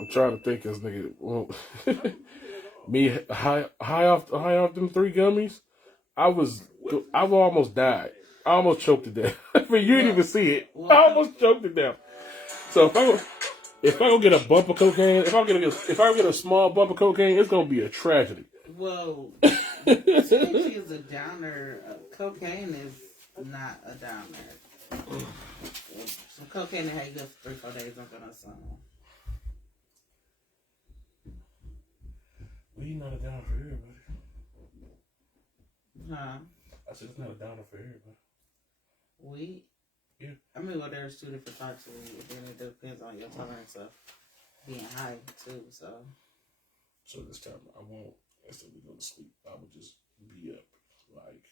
I'm trying to think, cause nigga, well, me high off them 3 gummies. I've almost died. I almost choked to death. I mean, you didn't even see it. I almost choked to death. So if I go get a bump of cocaine, if I get a small bump of cocaine, it's gonna be a tragedy. Well, THC is a downer. Cocaine is not a downer. Some cocaine that had you good for 3-4 days. I'm gonna assume. Weed not a downer for everybody. Huh? I said it's not a downer for everybody. Weed? Yeah. I mean, well, there's 2 different types of weed. Then it depends on your tolerance of being high too. So this time I won't instantly go to sleep. I would just be up like.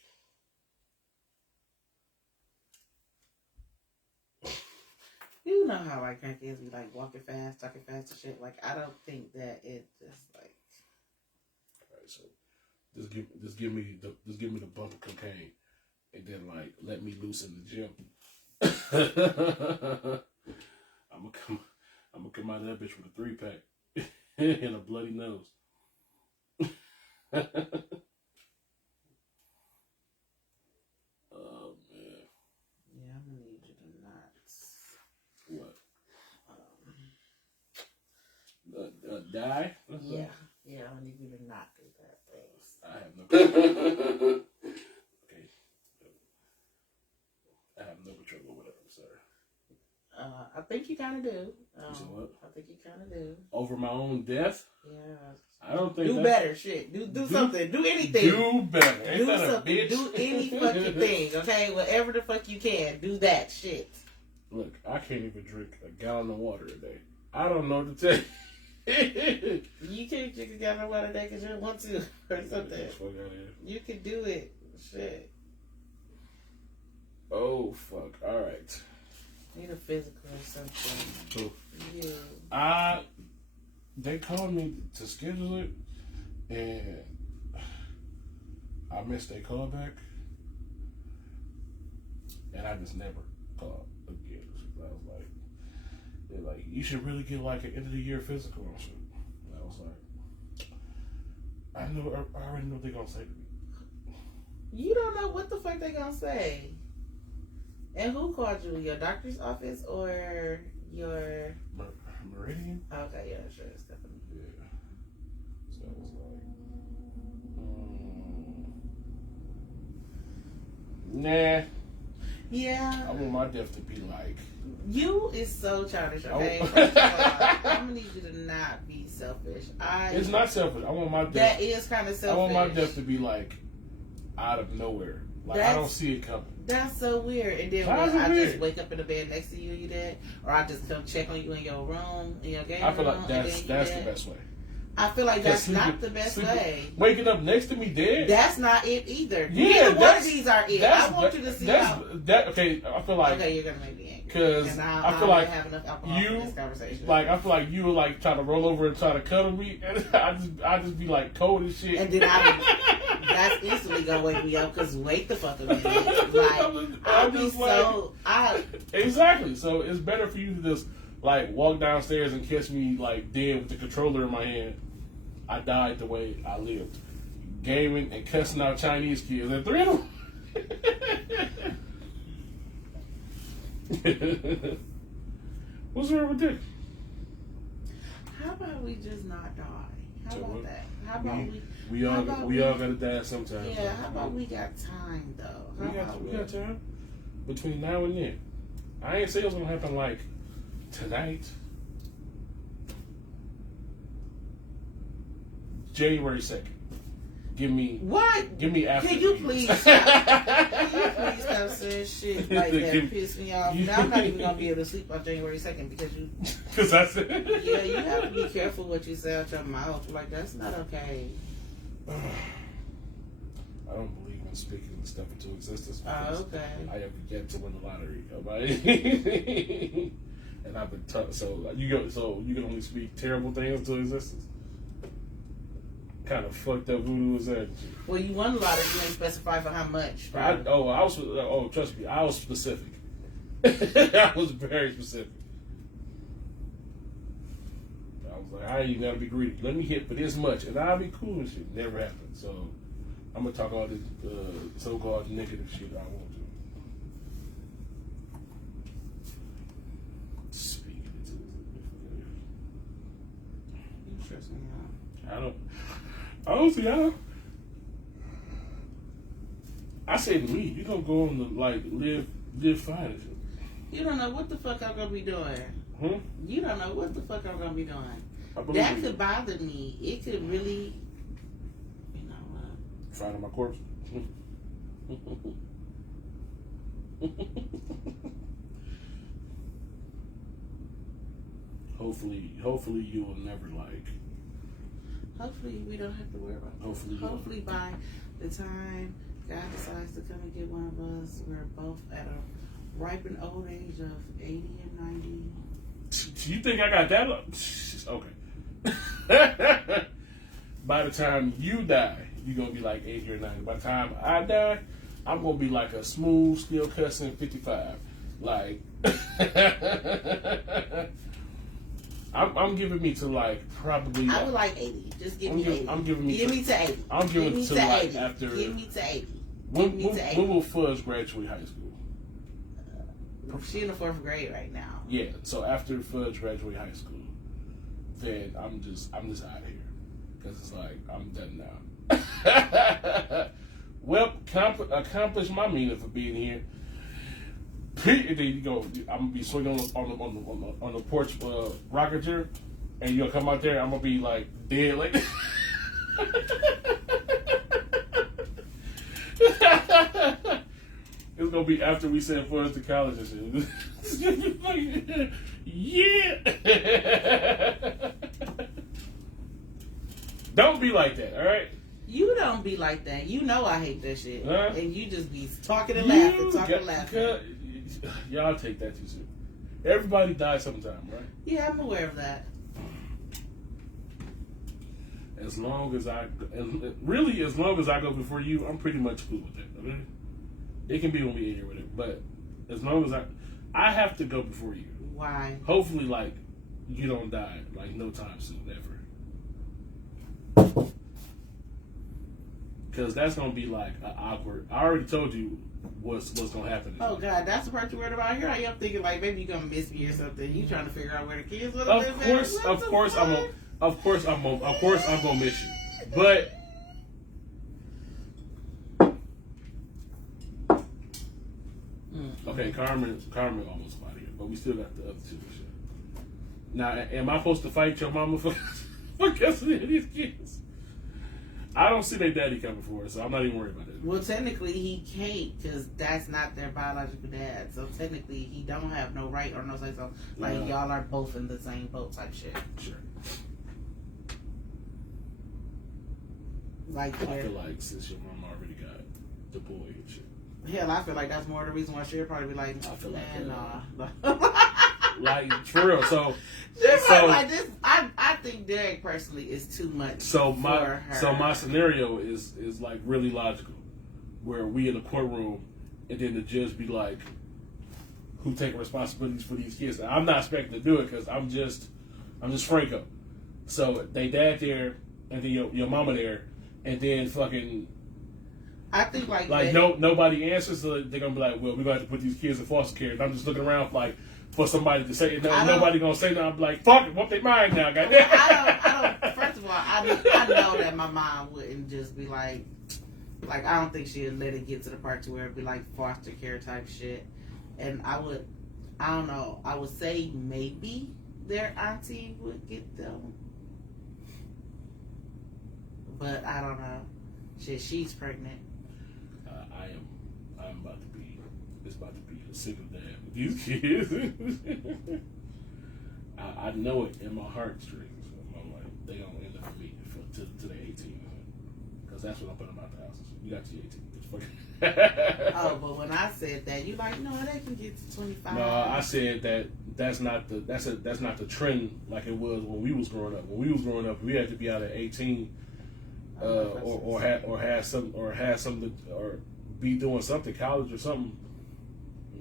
You know how like crackheads be like walking fast, talking fast and shit. Like I don't think that it just like. All right, so just give me the bump of cocaine, and then like let me loose in the gym. I'm gonna come out of that bitch with a 3-pack and a bloody nose. Oh man. Yeah, I'm gonna need you to not. What? Die? Yeah, I need you to not do that, please. I have no. Okay. I have no trouble with it, sir. I think you kind of do. You said what? I think you kind of do. Over my own death? Yeah. I don't think. Do better, shit. Do something. Do anything. Do better. Ain't do that something. A bitch? Do any fucking thing. Okay, whatever the fuck you can, do that shit. Look, I can't even drink a gallon of water a day. I don't know what to tell you. You can't drink a gallon of water a day because you don't want to or something. Fuck out of here. You can do it. Shit. Oh fuck! All right. Need a physical or something. Who? You. They called me to schedule it, and I missed their call back, and I just never called again. I was like, they're like, you should really get like an end of the year physical and shit. And I was like, I already know what they're gonna say to me. You don't know what the fuck they gonna say. And who called you? Your doctor's office or your Meridian? Okay, yeah, sure, it's definitely. Yeah. So I was like, nah. Yeah. I want my death to be like. You is so childish, okay? I'm gonna need you to not be selfish. It's not selfish. I want my death. That is kind of selfish. I want my death to be like out of nowhere. Like I don't see it coming. That's so weird. And then when I just wake up in the bed next to you, you dead, or I just come check on you in your room, in your game room. I feel like that's the best way. I feel like that's not the best way. Waking up next to me dead? That's not it either. Yeah, one of these are it. I want you to see how. Okay, I feel like. Okay, you're gonna make me angry. Because I feel like have enough alcohol for this conversation. Like I feel like you were like trying to roll over and try to cuddle me, and I just be like cold as shit. And then that's instantly gonna wake me up because wake the fuck up, man. Like I'll be so exactly. So it's better for you to just like walk downstairs and catch me like dead with the controller in my hand. I died the way I lived, gaming and cussing out Chinese kids at 3 of them. What's wrong with this? How about we just not die? How about that? How about we all gotta die sometime. Yeah. How about we got time though? We got time between now and then. I ain't say it's gonna happen like tonight. January 2nd. Give me what? Give me after. Can you please stop saying shit like that? Piss me off. Now I'm not even gonna be able to sleep on January 2nd because you. Because I said. Yeah, you have to be careful what you say out your mouth. Like that's not okay. I don't believe in speaking stuff into existence. Okay. I have yet to win the lottery. Right? And I've been so you can only speak terrible things into existence. Kind of fucked up voodoo is that? Well, you won a lot of you ain't specify for how much. Trust me, I was specific. I was very specific. I was was like, I ain't even gotta be greedy. Let me hit for this much, and I'll be cool and shit. Never happened. So I'm gonna talk all this so-called negative shit I want to. Speaking it to You stress me out. I don't see how. I said me. You gonna go on the like live fine and shit. You don't know what the fuck I'm gonna be doing. You don't know what the fuck I'm gonna be doing. That could bother me. It could really, you know what? Finding my corpse. Hopefully you will never like. Hopefully we don't have to worry about it. Hopefully by the time God decides to come and get one of us, we're both at a ripened old age of 80 and 90. You think I got that up? Okay. By the time you die, you're going to be like 80 or 90. By the time I die, I'm going to be like a smooth, still cussing 55. Like, I'm giving me to like probably. I would like 80. Just give me 80. I'm giving me. Give me to 80. I'm giving me to like 80. After. Give me to 80. When will Fudge graduate high school? She's in the 4th grade right now. Yeah, so after Fudge graduate high school, then I'm just out of here because it's like I'm done now. Well, accomplish my meaning for being here. And then you go. I'm gonna be swinging on the porch rocker chair, and you'll come out there. I'm gonna be like dead, like. It's gonna be after we send Fudge to college and shit. Like, yeah. Don't be like that, all right? You don't be like that. You know I hate that shit, and you just be talking and laughing. Y'all take that too soon. Everybody dies sometime, right? Yeah, I'm aware of that. As long as I go before you, I'm pretty much cool with that. Okay? It can be when we 80 or whatever, but as long as I have to go before you. Why? Hopefully, like you don't die like no time soon, ever. Because that's gonna be like awkward. I already told you what's gonna happen. Oh God, that's the part you're worried about. Here I am thinking like maybe you're gonna miss me or something. You trying to figure out where the kids would have been. Of course I'm gonna miss you. But okay, Carmen almost out of here, but we still got the other two. Now, am I supposed to fight your mama for custody of these kids? I don't see their daddy coming for it, so I'm not even worried about it. Well, technically he can't because that's not their biological dad. So technically he don't have no right or no say so. Like y'all are both in the same boat type shit. Sure. Like I feel like since your mom already got the boy and shit. Hell, I feel like that's more the reason why she'll probably be like, I feel like nah. Like for real. So like this. I think Derek personally is too much. So for her. my scenario is like really logical, where we in the courtroom, and then the judge be like, "Who take responsibilities for these kids?" And I'm not expecting to do it because I'm just Franco. So they dad there, and then your mama there, and then fucking. I think like nobody answers, so they're gonna be like, "Well, we're gonna have to put these kids in foster care." And I'm just looking around for somebody to say it. Nobody gonna say nothing. I'm like, "Fuck it, what they mind now, goddamn." I don't. First of all, I know that my mom wouldn't just be like I don't think she'd let it get to the part to where it'd be like foster care type shit. And I don't know. I would say maybe their auntie would get them, but I don't know. Shit, she's pregnant. I'm about to be. It's about to be a single dad with these kids. I know it in my heartstrings. I'm like, they don't end up with me to the 18, because that's what I'm putting about the house. You got to 18. Oh, but when I said that, you like, no, they can get to 25. No, I said that's not the trend like it was when we was growing up. When we was growing up, we had to be out at 18, or have something or be doing something, college or something.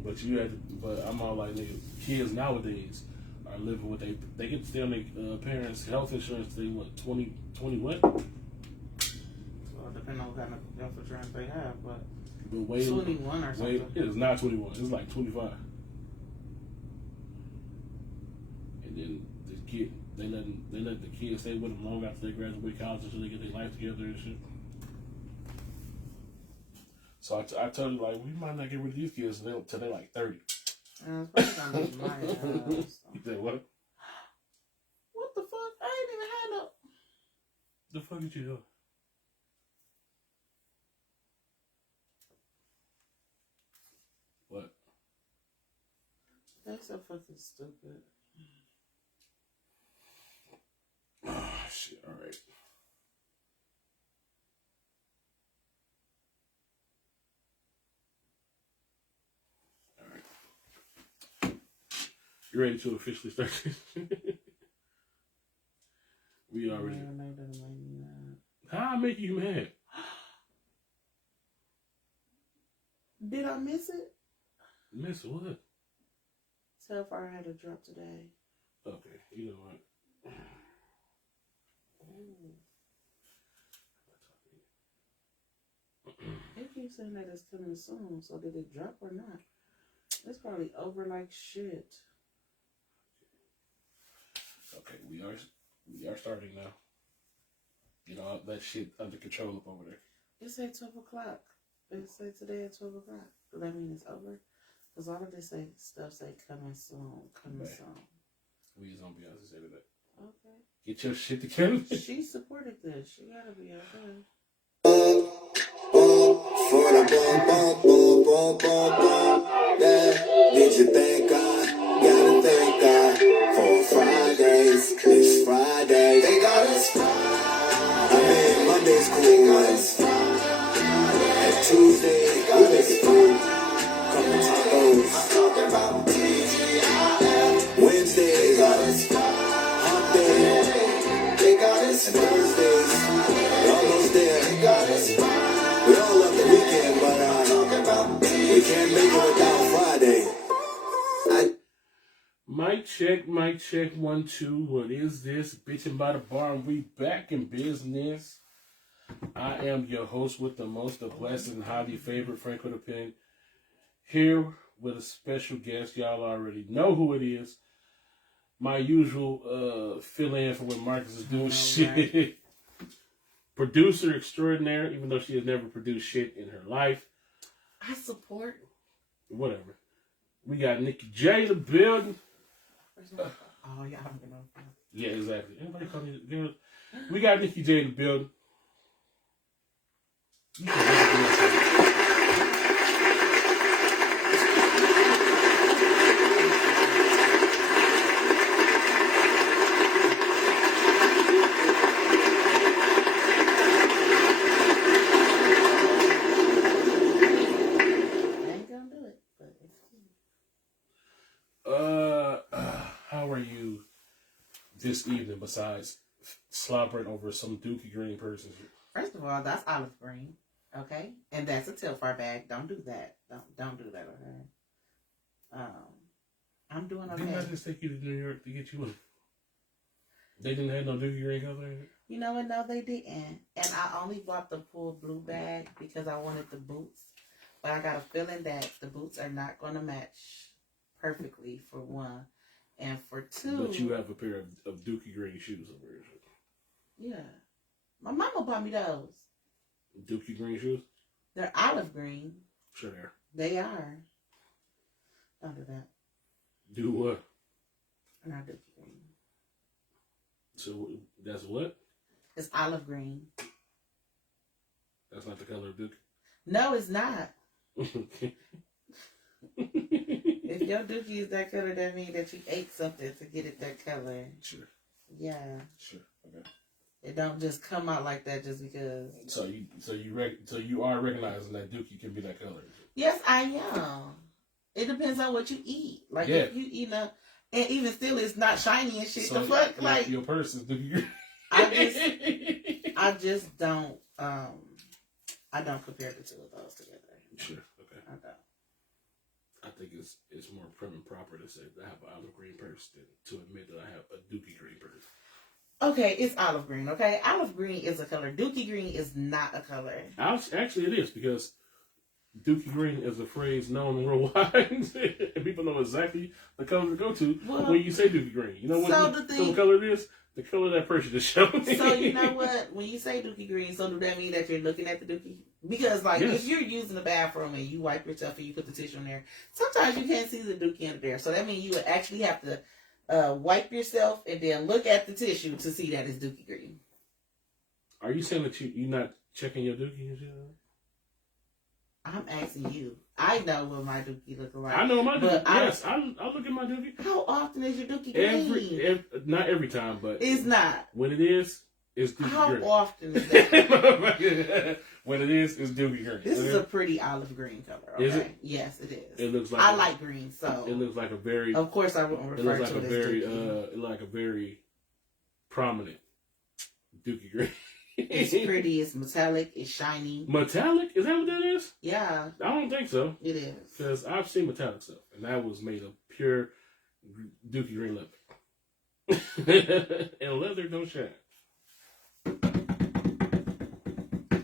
But I'm all like, nigga, kids nowadays are living with they can stay on their parents' health insurance. They what 20 what? Well, depending on what kind of health insurance they have, but way 21 or something. It is not 21. It's like 25. And then the kid, they let the kids stay with them long after they graduate college until they get their life together and shit. So I told you, like, we might not get rid of these kids until they're like 30. It's probably gonna be my house. You said what? What the fuck? I ain't even had no. The fuck did you do? What? That's so fucking stupid. Oh, shit, alright. You ready to officially start this? We already. How I make you mad? Did I miss it? Miss what? Telfar had a drop today. Okay, you know what? They keep saying that it's coming soon, so did it drop or not? It's probably over like shit. Okay, we are starting now. Get all that shit under control up over there. It said 12 o'clock. It said today at 12 o'clock. Does that mean it's over? Because all of this stuff say coming soon, coming soon. We is on Beyonce say that. Okay. Get your shit together. She supported this. She gotta be okay. For the yeah. Did you thank God? Gotta thank God for Fridays. It's Friday. They got us. I mean, Monday's cool ones. And Tuesday, Monday's cool. Couple tacos. I'm talking about TGIF. Wednesday, they got us. Hump day. They got us. And Thursdays, we're almost there. They got us. We all love the weekend, but we can't make it without Friday. Mic check, 1, 2. What is this? Bitchin' by the bar, and we back in business. I am your host with the most, the blessed and highly favored Frank with a Pen. Here with a special guest. Y'all already know who it is. My usual fill-in for when Marcus is doing shit. Right. Producer extraordinaire, even though she has never produced shit in her life. I support. Whatever. We got Nikki J in the building. Oh, yeah, I'm gonna. Yeah, exactly. Everybody call me. We got Nikki J in the building. How are you this evening besides slobbering over some Dookie Green person? First of all, that's olive green, okay? And that's a Telfar bag. Don't do that. Don't do that, okay? I'm doing okay. Didn't I just take you to New York to get you one? They didn't have no Dookie Green color in it? You know what? No, they didn't. And I only bought the full blue bag because I wanted the boots. But I got a feeling that the boots are not going to match perfectly, for one. And for two... But you have a pair of Dookie Green shoes over here. Yeah. My mama bought me those. Dookie Green shoes? They're olive green. Sure they are. They are. Don't do that. Do what? They're not Dookie green. So that's what? It's olive green. That's not the color of Dookie? No, it's not. If your Dookie is that color, that means that you ate something to get it that color. Sure. Yeah. Sure. Okay. It don't just come out like that just because. So you are recognizing that Dookie can be that color. Yes, I am. It depends on what you eat. Like if you eat and even still, it's not shiny and shit. So the fuck, like your purse is Dookie. I just don't. I don't compare the two of those together. Sure. Okay. I don't. I think it's more prim and proper to say that I have an olive green purse than to admit that I have a dookie green purse. Okay, it's olive green, okay? Olive green is a color. Dookie green is not a color. Actually, it is, because dookie green is a phrase known worldwide. And people know exactly the color to go to when you say dookie green. You know what color it is? The color that person just showed me. So you know what? When you say dookie green, so do that mean that you're looking at the dookie? Because like if you're using the bathroom and you wipe yourself and you put the tissue in there, sometimes you can't see the dookie under there. So that means you would actually have to wipe yourself and then look at the tissue to see that it's dookie green. Are you saying that you're not checking your dookie and shit? I'm asking you. I know what my dookie looks like. I know my dookie. Yes, I look at my dookie. How often is your dookie green? Not every time, but it's not. When it is, it's dookie green. How often is that? When it is, it's dookie green. This is a pretty olive green color. Okay? Is it? Yes, it is. It looks like I like green, so it looks like a very. Of course, I wouldn't refer to it as dookie. Like a very prominent dookie green. It's pretty, it's metallic, it's shiny. Metallic? Is that what that is? Yeah. I don't think so. It is. Because I've seen metallic stuff, and that was made of pure dookie green leather. And leather don't shine.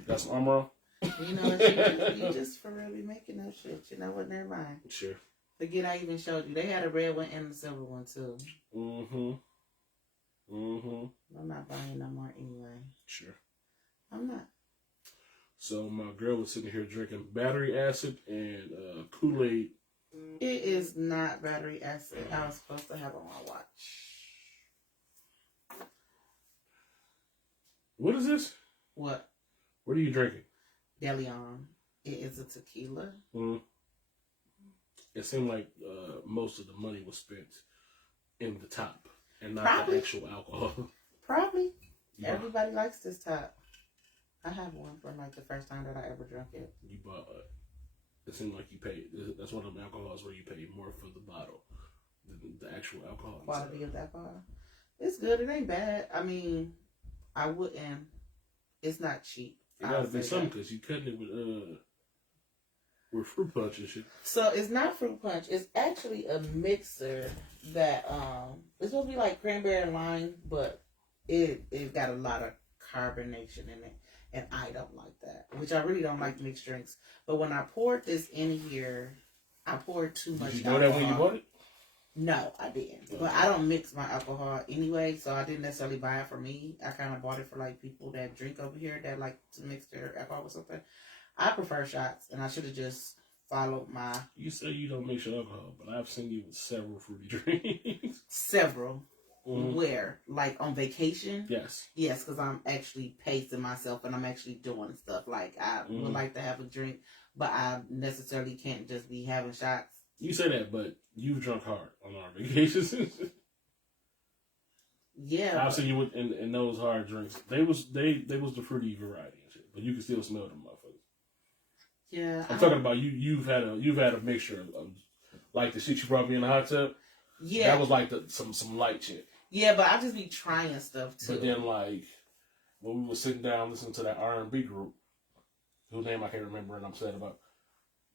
That's Armor. You know, you just for real be making up shit. You know what? Never mind. Sure. Forget I even showed you. They had a red one and a silver one, too. I'm not buying no more anyway. Sure. I'm not. So my girl was sitting here drinking battery acid and Kool-Aid. It is not battery acid. I was supposed to have on my watch. What is this? What? What are you drinking? De Leon. It is a tequila. It seemed like most of the money was spent in the top and not Probably. the actual alcohol. Probably. Yeah. Everybody likes this top. I have one from like the first time that I ever drank it. You bought it seemed like you paid. That's one of them alcohols where you pay more for the bottle than the actual alcohol. Quality of the alcohol. It's good. It ain't bad. I mean, I wouldn't. It's not cheap. It gotta be something because you cutting it with fruit punch and shit. So it's not fruit punch. It's actually a mixer that it's supposed to be like cranberry and lime, but it got a lot of carbonation in it, and I don't like that. Which I really don't like mixed drinks. But when I poured this in here, I poured too much. Did you know that when you bought it? No, I didn't. But I don't mix my alcohol anyway, so I didn't necessarily buy it for me. I kind of bought it for like people that drink over here that like to mix their alcohol with something. I prefer shots, and I should have just followed my... You say you don't mix your alcohol, but I've seen you with several fruity drinks. Several. Where? Like on vacation? Yes. Yes, because I'm actually pacing myself and I'm actually doing stuff. Like I would like to have a drink, but I necessarily can't just be having shots. You say that, but you've drunk hard on our vacations. Yeah. I've seen you with in those hard drinks. They was the fruity variety and shit, but you can still smell them motherfuckers. Yeah. I'm talking about you. You've had a mixture of like the shit you brought me in the hot tub. Yeah. That was like some light shit. Yeah, but I just be trying stuff too. But then like when we were sitting down listening to that R&B group, whose name I can't remember and I'm sad about.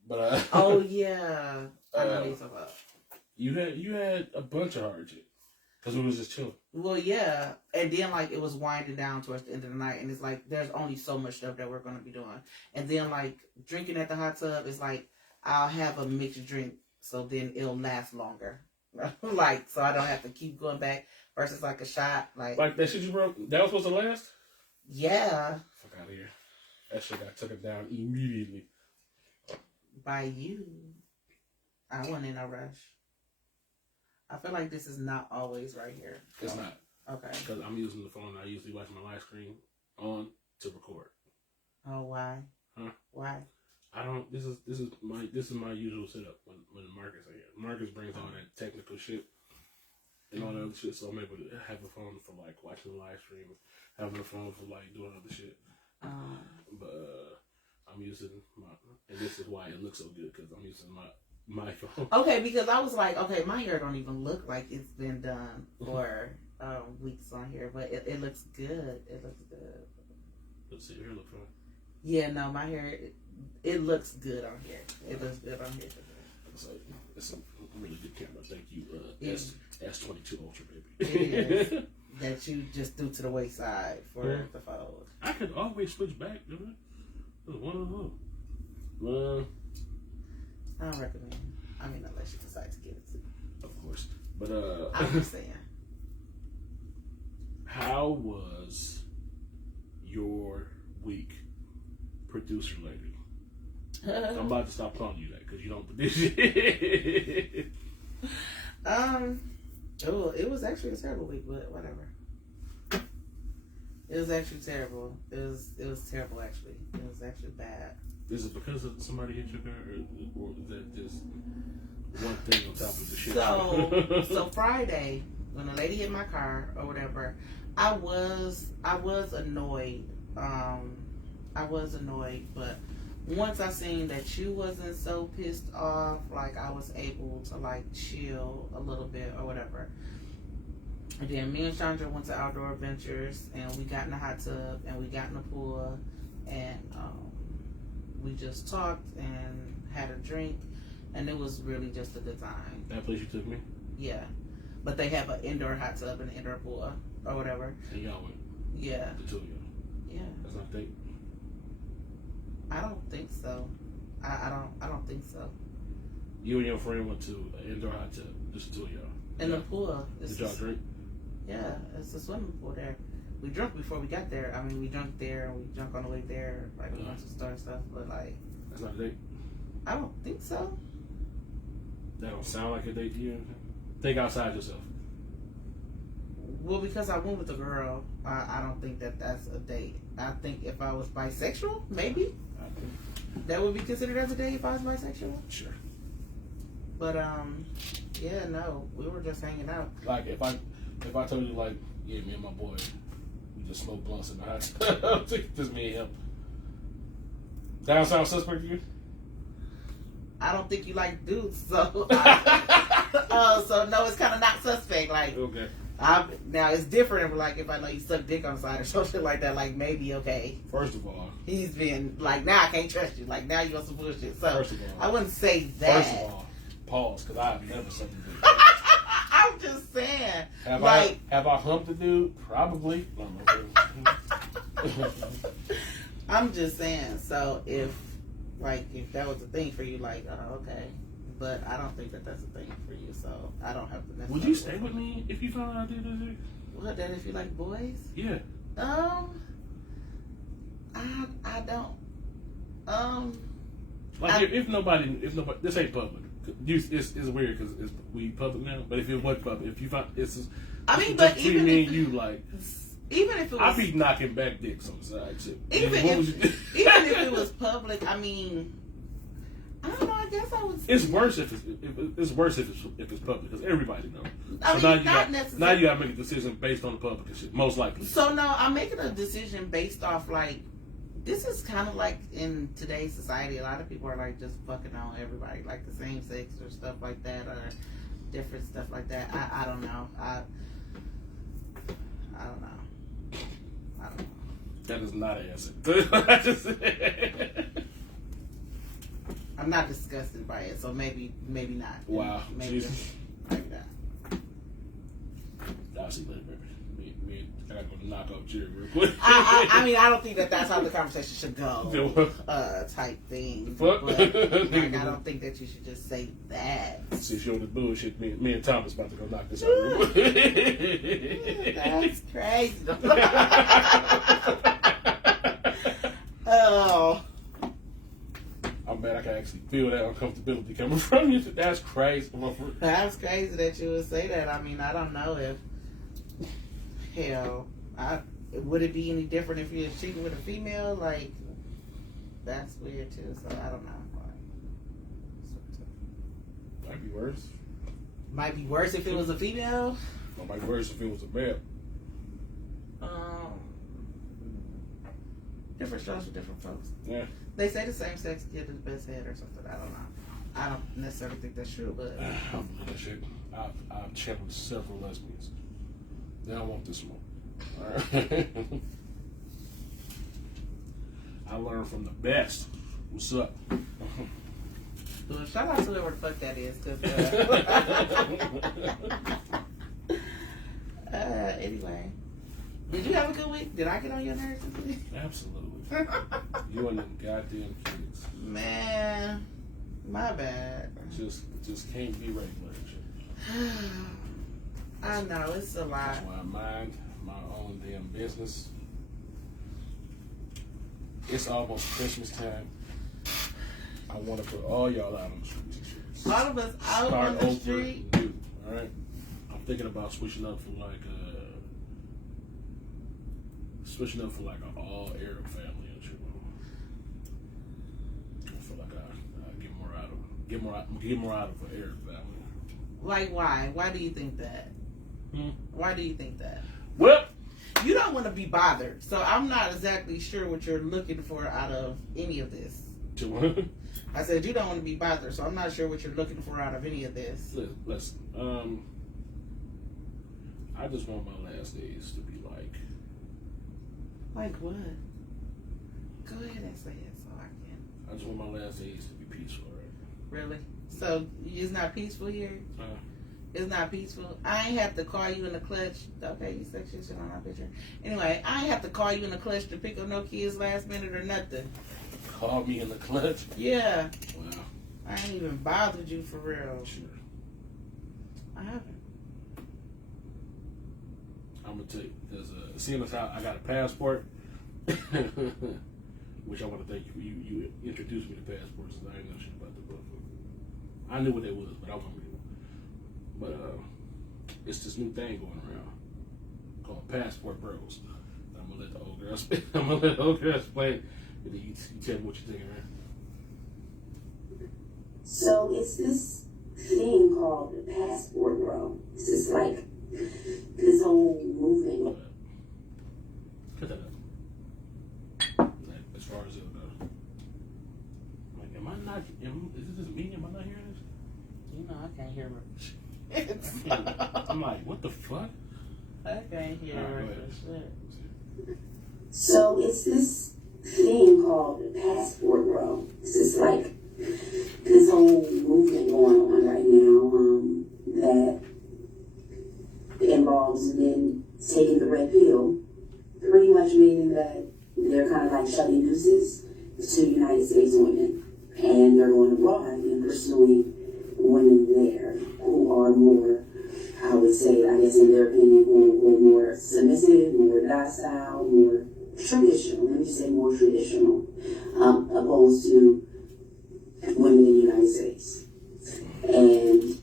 But oh yeah, I know what you're talking about. You had a bunch of hard shit because we was just chilling. Well, yeah, and then like it was winding down towards the end of the night, and it's like there's only so much stuff that we're gonna be doing, and then like drinking at the hot tub is like I'll have a mixed drink, so then it'll last longer, like so I don't have to keep going back versus like a shot, like that shit you broke. That was supposed to last. Yeah. Fuck out of here. That shit got taken down immediately. By you. I wasn't in a rush. I feel like this is not always right here. It's not. Okay. Because I'm using the phone. I usually watch my live screen on to record. Oh, why? Huh? Why? I don't. This is my usual setup when Marcus is here. Marcus brings all that technical shit and all that other shit, so I'm able to have a phone for like watching the live stream, having a phone for like doing other shit. But I'm using and this is why it looks so good because I'm using my phone. Okay, because I was like, okay, my hair don't even look like it's been done for weeks on here, but it looks good. It looks good. Let's see, your hair look fine. Yeah, no, my hair it looks good on here. It looks good on here. It's a really good camera. Thank you, S22 Ultra, baby. It is. That you just threw to the wayside for the fold. I could always switch back, you know? One of them. I don't recommend. I mean, unless you decide to get it too. Of course. But I'm just saying. How was your week, producer lady? I'm about to stop calling you that because you don't produce it. It was actually a terrible week, but whatever. It was actually terrible. It was terrible, actually. It was actually bad. Is it because of somebody hit your car, or is that just one thing on top of the shit? So Friday, when a lady hit my car or whatever, I was annoyed. I was annoyed, but once I seen that you wasn't so pissed off, like I was able to like chill a little bit or whatever. And then me and Chandra went to Outdoor Adventures, and we got in the hot tub, and we got in the pool, and we just talked and had a drink, and it was really just a good time. That place you took me? Yeah. But they have an indoor hot tub and an indoor pool or whatever. And y'all went? Yeah. The two of y'all? Yeah. That's not a date? I don't think so. I don't think so. You and your friend went to an indoor hot tub, just the two of y'all? In the pool. Did y'all drink? Yeah, it's a swimming pool there. We drunk before we got there. I mean, we drunk there and we drunk on the way there. Like, we went to the store and stuff, but like... That's not a date? I don't think so. That don't sound like a date to you? Think outside yourself. Well, because I went with a girl, I don't think that that's a date. I think if I was bisexual, maybe that would be considered as a date if I was bisexual. Sure. But yeah, no, we were just hanging out. Like if I told you like, yeah, me and my boy, we just smoke blunts in the hot tub, just me and him. That sound suspect to you? I don't think you like dudes, so so no, it's kind of not suspect. Like, okay. Now it's different. Like if I know you suck dick on the side or something like that, like maybe okay. First of all, he's been like, now I can't trust you. Like now you on some bullshit. So first of all, I wouldn't say that. First of all, pause, because I've never sucked a dick. I'm just saying. Have like, I humped a dude? Probably. I'm just saying. So if that was a thing for you, like, okay. But I don't think that that's a thing for you, so I don't have to necessarily... Would you stay with me if you found out I did this? What, then if you like boys? Yeah. I don't... Like, if nobody... This ain't public. It's weird because we public now, but if it wasn't public, if you find... I mean, but between even me if... and you, like... Even if it was... I'd be knocking back dicks on the side, too. Even if it was public, I mean... I don't know. I guess I would. It's worse if it's public because everybody knows. I mean, now you gotta make a decision based on the public and shit. Most likely. So no, I'm making a decision based off like this is kind of like in today's society. A lot of people are like just fucking on everybody, like the same sex or stuff like that, or different stuff like that. I don't know. I don't know. I don't know. That is not an answer. I'm not disgusted by it, so maybe not. Wow. Maybe Jesus. Maybe not. I'll see later, baby. Me, I gotta go knock off Jerry real quick. I mean, I don't think that's how the conversation should go. Type thing. But like, I don't think that you should just say that. See, she on the bullshit. Me and Thomas about to go knock this out real quick. That's crazy. Oh. I'm mad I can actually feel that uncomfortability coming from you. That's crazy. That's crazy that you would say that. I mean, I don't know if... Hell, would it be any different if you're cheating with a female? Like, that's weird too, so I don't know. Might be worse. Might be worse if it was a female? Or might be worse if it was a male. Different strokes for different folks. Yeah. They say the same sex get the best head or something. I don't know. I don't necessarily think that's true, but I don't believe that shit. I've chatted with several lesbians. They don't want this smoke. Alright. I learned from the best. What's up? Well, shout out to whoever the fuck that is, cause anyway, did you have a good week? Did I get on your nerves this week? Absolutely. You and them goddamn kids. Man, my bad. Just can't be regular. I know it's a lot. That's why I mind my own damn business. It's almost Christmas time. I want to put all y'all out on the streets. All of us out on the street. New, all right. I'm thinking about switching up for like an all Arab family and shit. I feel like I get more out of an Arab family. Like why? Why do you think that? Why do you think that? Well, you don't want to be bothered, so I'm not exactly sure what you're looking for out of any of this. I said you don't want to be bothered, so I'm not sure what you're looking for out of any of this. Listen, I just want my last days to be like. Like what? Go ahead and say it so I can. I just want my last days to be peaceful, right? Really? So it's not peaceful here? It's not peaceful. I ain't have to call you in the clutch. Okay, you said shit on my picture. Anyway, I ain't have to call you in the clutch to pick up no kids last minute or nothing. Call me in the clutch? Yeah. Wow. I ain't even bothered you for real. Sure. I haven't. I'm gonna tell you, because seeing as how I got a passport, which I want to thank you for. You introduced me to passports, and I didn't know shit about the book. I knew what they was, but I wasn't real. But it's this new thing going around called Passport Bros. I'm gonna let the old girls. I'm gonna let the old girls play it, and then you tell me what you think, man. So it's this thing called the Passport Bro. It's just like this whole movement. Cut that up. Like, as far as it goes. Like, am I not? Is this me? Am I not hearing this? You know I can't hear her. I'm like, what the fuck? I can't hear her for shit. So it's this thing called the Passport Bro. It's just like this whole movement going on right now that involves men taking the red pill, pretty much meaning that they're kind of like shutting nooses to United States women, and they're going abroad and pursuing women there who are more, I would say, I guess in their opinion, more submissive, more docile, more traditional. Let me say more traditional, opposed to women in the United States. And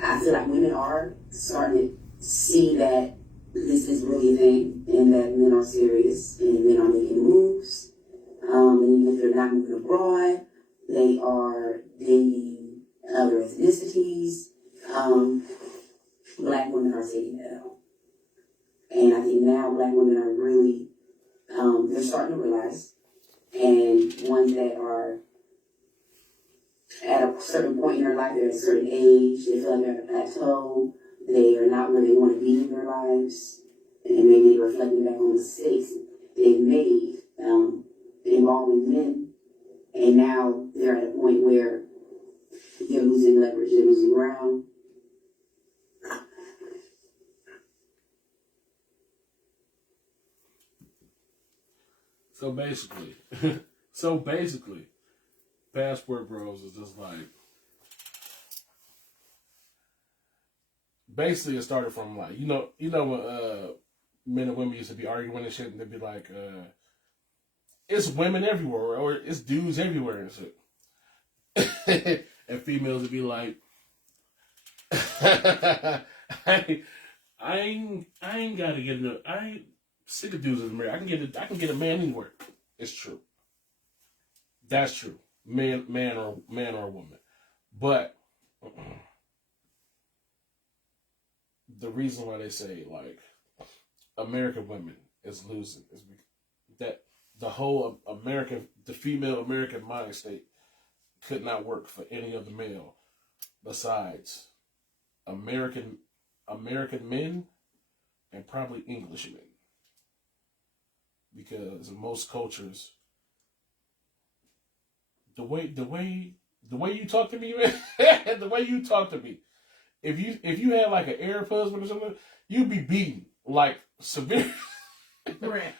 I feel like women are starting to see that this is really a thing, and that men are serious, and men are making moves. And even if they're not moving abroad, they are dating other ethnicities. Black women are taking that out. And I think now black women are really, they're starting to realize, and ones that are at a certain point in their life, they're at a certain age, they feel like they're at a plateau, they are not where they want to be in their lives, and maybe they're reflecting back on mistakes they've made involving men, and now they're at a point where they're losing leverage, they're losing ground. So basically, Passport Bros is just like, basically it started from like, you know when men and women used to be arguing and shit, and they'd be like, it's women everywhere, or it's dudes everywhere and shit. And females would be like, I ain't gotta get enough. I ain't sick of dudes in the mirror. I can get a man anywhere. It's true. That's true. Man or woman. But the reason why they say like American women is losing is that the whole the female American mind state could not work for any other male besides American men and probably English men. Because in most cultures, the way you talk to me, man, the way you talk to me. If you had like an Arab husband or something, you'd be beaten like severe. Brent,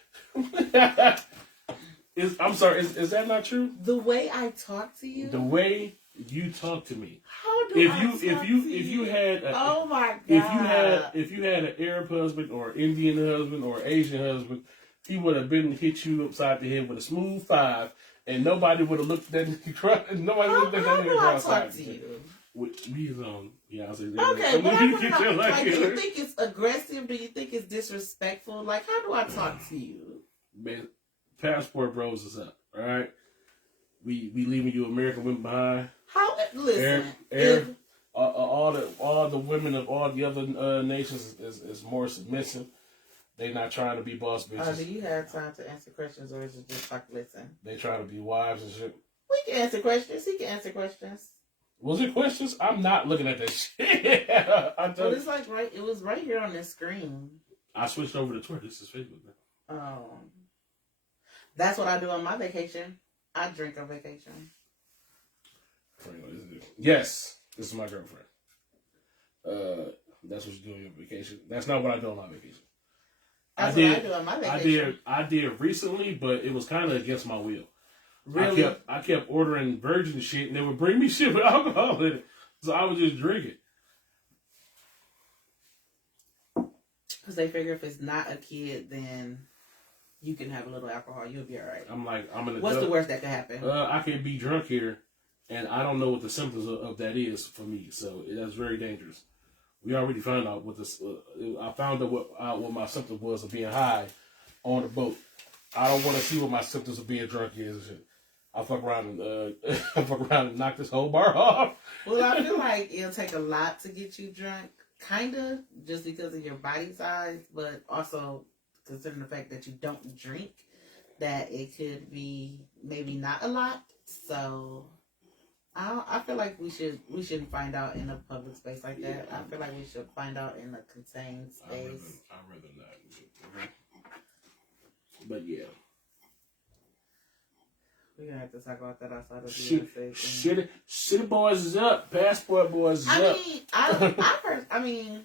I'm sorry. Is that not true? the way I talk to you. The way you talk to me. How do I talk to you? If you had oh my god. if you had an Arab husband or Indian husband or Asian husband, he would have been hit you upside the head with a smooth 5, and nobody would have looked at nobody How, looked at how that do nigga I outside. talk to you? We is on. Yeah, I say. Okay, but I you wanna get know, your like, do you think it's aggressive? Do you think it's disrespectful? Like, how do I talk to you? Man, passport bros is up. All right, we leaving you American women behind. How? Listen, All the women of all the other nations is more submissive. They not trying to be boss bitches. do you have time to answer questions, or is it just like listen? They trying to be wives and shit. We can answer questions. He can answer questions. Was it questions? I'm not looking at that shit. But it's like it was right here on the screen. I switched over to Twitter. This is Facebook now. That's what I do on my vacation. I drink on vacation. Yes, this is my girlfriend. That's what you do on your vacation. That's not what I do on my vacation. That's what I do on my vacation. I did recently, but it was kind of against my will. Really? I kept ordering virgin shit, and they would bring me shit with alcohol in it, so I would just drink it. Because they figure if it's not a kid, then you can have a little alcohol. You'll be all right. I'm like, I'm an adult. What's the worst that could happen? I can be drunk here, and I don't know what the symptoms of that is for me. So that's very dangerous. We already found out what this. I found out what my symptom was of being high on the boat. I don't want to see what my symptoms of being drunk is. I'll fuck around and knock this whole bar off. Well, I feel like it'll take a lot to get you drunk, kind of, just because of your body size, but also considering the fact that you don't drink, that it could be maybe not a lot. So I feel like we shouldn't find out in a public space like that. I feel like we should find out in a contained space. I'd rather not. But yeah. We're gonna have to talk about that outside of the City boys is up. Passport boys is up. I mean,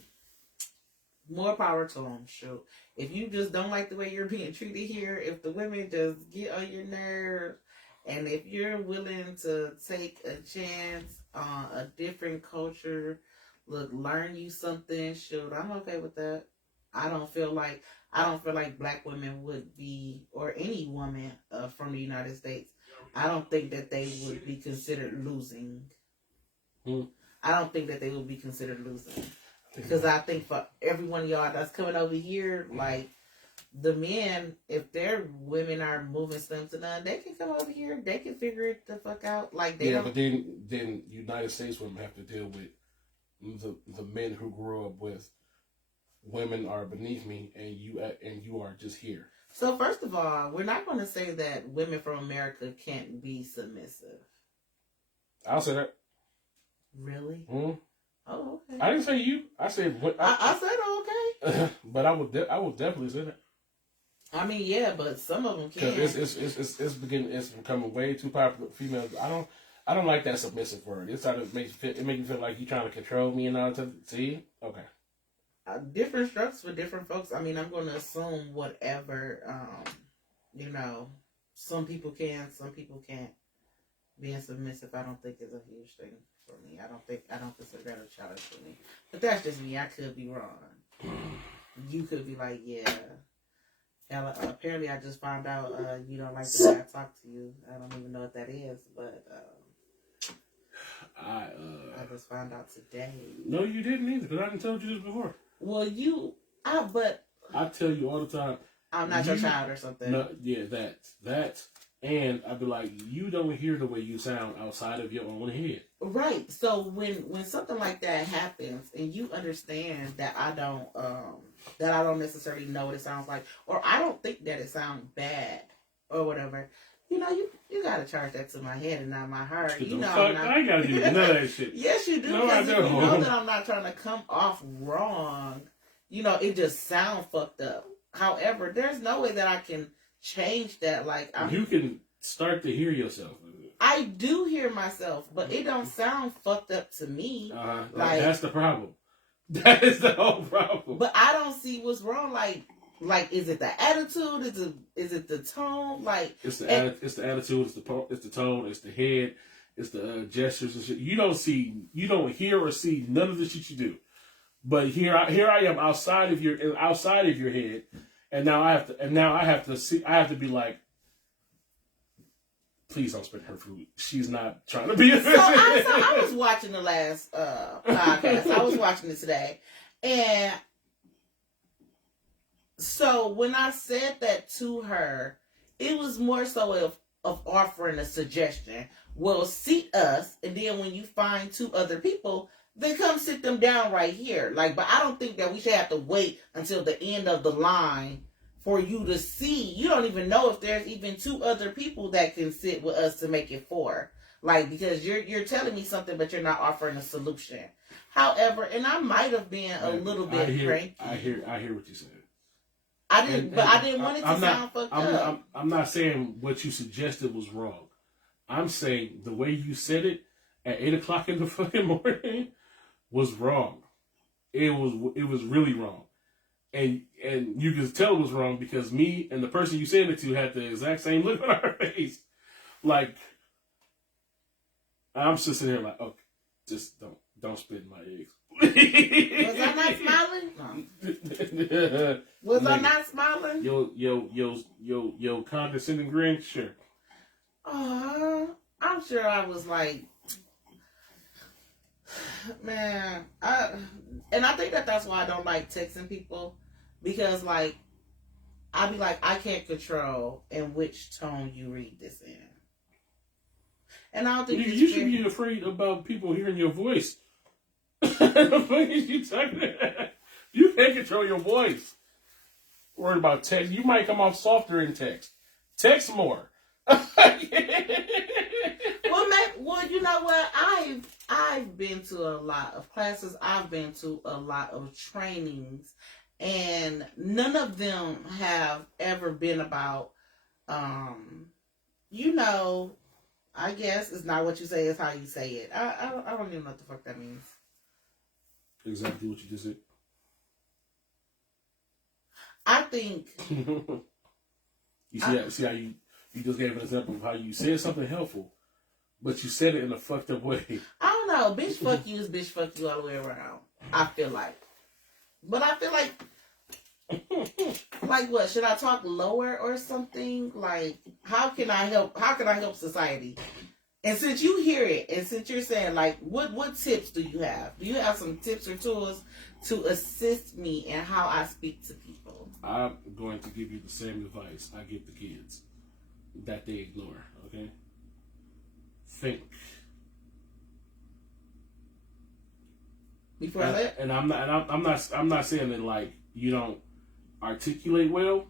more power to them. Shoot, if you just don't like the way you're being treated here, if the women just get on your nerves, and if you're willing to take a chance on a different culture, learn you something. Shoot, I'm okay with that. I don't feel like black women would be, or any woman from the United States. I don't think that they would be considered losing. I don't think that they would be considered losing. Because I think for every one of y'all that's coming over here, like, the men, if their women are moving slim to none, they can come over here. They can figure it the fuck out. Like, they don't. But then United States women have to deal with the men who grew up with women are beneath me, and you are just here. So first of all, we're not going to say that women from America can't be submissive. I'll say that. Really? Mm-hmm. Oh, okay. I didn't say you. I said I said okay. But I would definitely say that. I mean, yeah, but some of them can. It's becoming way too popular. Females, I don't like that submissive word. It makes me feel like you're trying to control me and all that. See, okay. Different strokes for different folks. I mean, I'm going to assume whatever. Some people can, some people can't. Being submissive, I don't think is a huge thing for me. I don't consider that a challenge for me. But that's just me. I could be wrong. You could be like, yeah. Apparently, I just found out you don't like the way I talk to you. I don't even know what that is, but I just found out today. No, you didn't either, because I didn't tell you this before. Well, I tell you all the time. I'm not your child or something. No, yeah, that. And I'd be like, you don't hear the way you sound outside of your own head. Right. So when something like that happens, and you understand that I don't necessarily know what it sounds like, or I don't think that it sounds bad, or whatever, you gotta charge that to my head and not my heart. I ain't gotta do none of that shit. Yes, you do. No, I because don't. You know that I'm not trying to come off wrong. It just sounds fucked up. However, there's no way that I can change that. Like, you can start to hear yourself. I do hear myself, but it don't sound fucked up to me. Like that's the problem. That is the whole problem. But I don't see what's wrong. Like is it the attitude? Is it the tone? Like it's the attitude, it's the tone, it's the head, it's the gestures and shit. You don't hear or see none of the shit you do. But here I am outside of your head, and now I have to be like, please don't spit her food. She's not trying to be efficient. So I was watching the last podcast. I was watching it today, and so when I said that to her, it was more so of offering a suggestion. Well, seat us, and then when you find 2 other people, then come sit them down right here. Like, but I don't think that we should have to wait until the end of the line for you to see. You don't even know if there's even 2 other people that can sit with us to make it 4. Like, because you're telling me something, but you're not offering a solution. However, and I might have been a little bit cranky. I hear what you said. I didn't want it to sound fucked up. I'm not saying what you suggested was wrong. I'm saying the way you said it at 8:00 in the fucking morning was wrong. It was really wrong. And you can tell it was wrong because me and the person you said it to had the exact same look on our face. Like, I'm just sitting here like, okay, just don't spit in my eggs. Was I not smiling? No. Was I not smiling? Yo, condescending grin? Sure. I'm sure I was like, man, and I think that's why I don't like texting people, because like I'll be like, I can't control in which tone you read this in, and I don't think you should be afraid about people hearing your voice. The fuck is you talking about? You can't control your voice. Worried about text, you might come off softer in text. Text more. Well, you know what? I've been to a lot of classes. I've been to a lot of trainings, and none of them have ever been about, I guess it's not what you say, it's how you say it. I don't even know what the fuck that means. Exactly what you just said. I think. You see how you just gave an example of how you said something helpful, but you said it in a fucked up way. I don't know. Bitch fuck you is bitch fuck you all the way around. I feel like. But I feel like what? Should I talk lower or something? Like, how can I help society? And since you hear it, and since you're saying, like, what tips do you have? Do you have some tips or tools to assist me in how I speak to people? I'm going to give you the same advice I give the kids that they ignore. Okay, think. Before that, and I'm not saying that like you don't articulate well.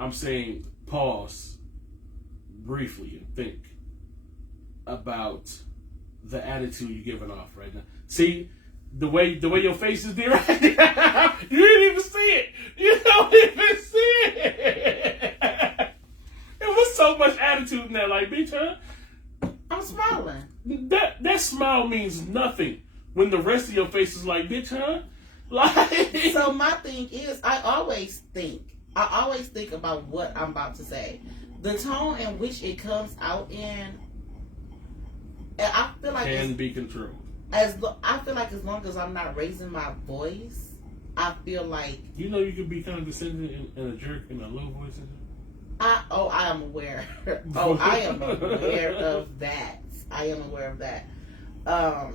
I'm saying pause briefly and think about the attitude you're giving off right now. See the way your face is there right now. You didn't even see it. You don't even see it. There was so much attitude in that. Like, bitch, huh? I'm smiling. That smile means nothing when the rest of your face is like, bitch, huh? Like. So my thing is, I always think about what I'm about to say. The tone in which it comes out in, and I feel like can be controlled. I feel like as long as I'm not raising my voice, I feel like you can be condescending and a jerk in a low voice. I am aware. I am aware of that. I am aware of that. I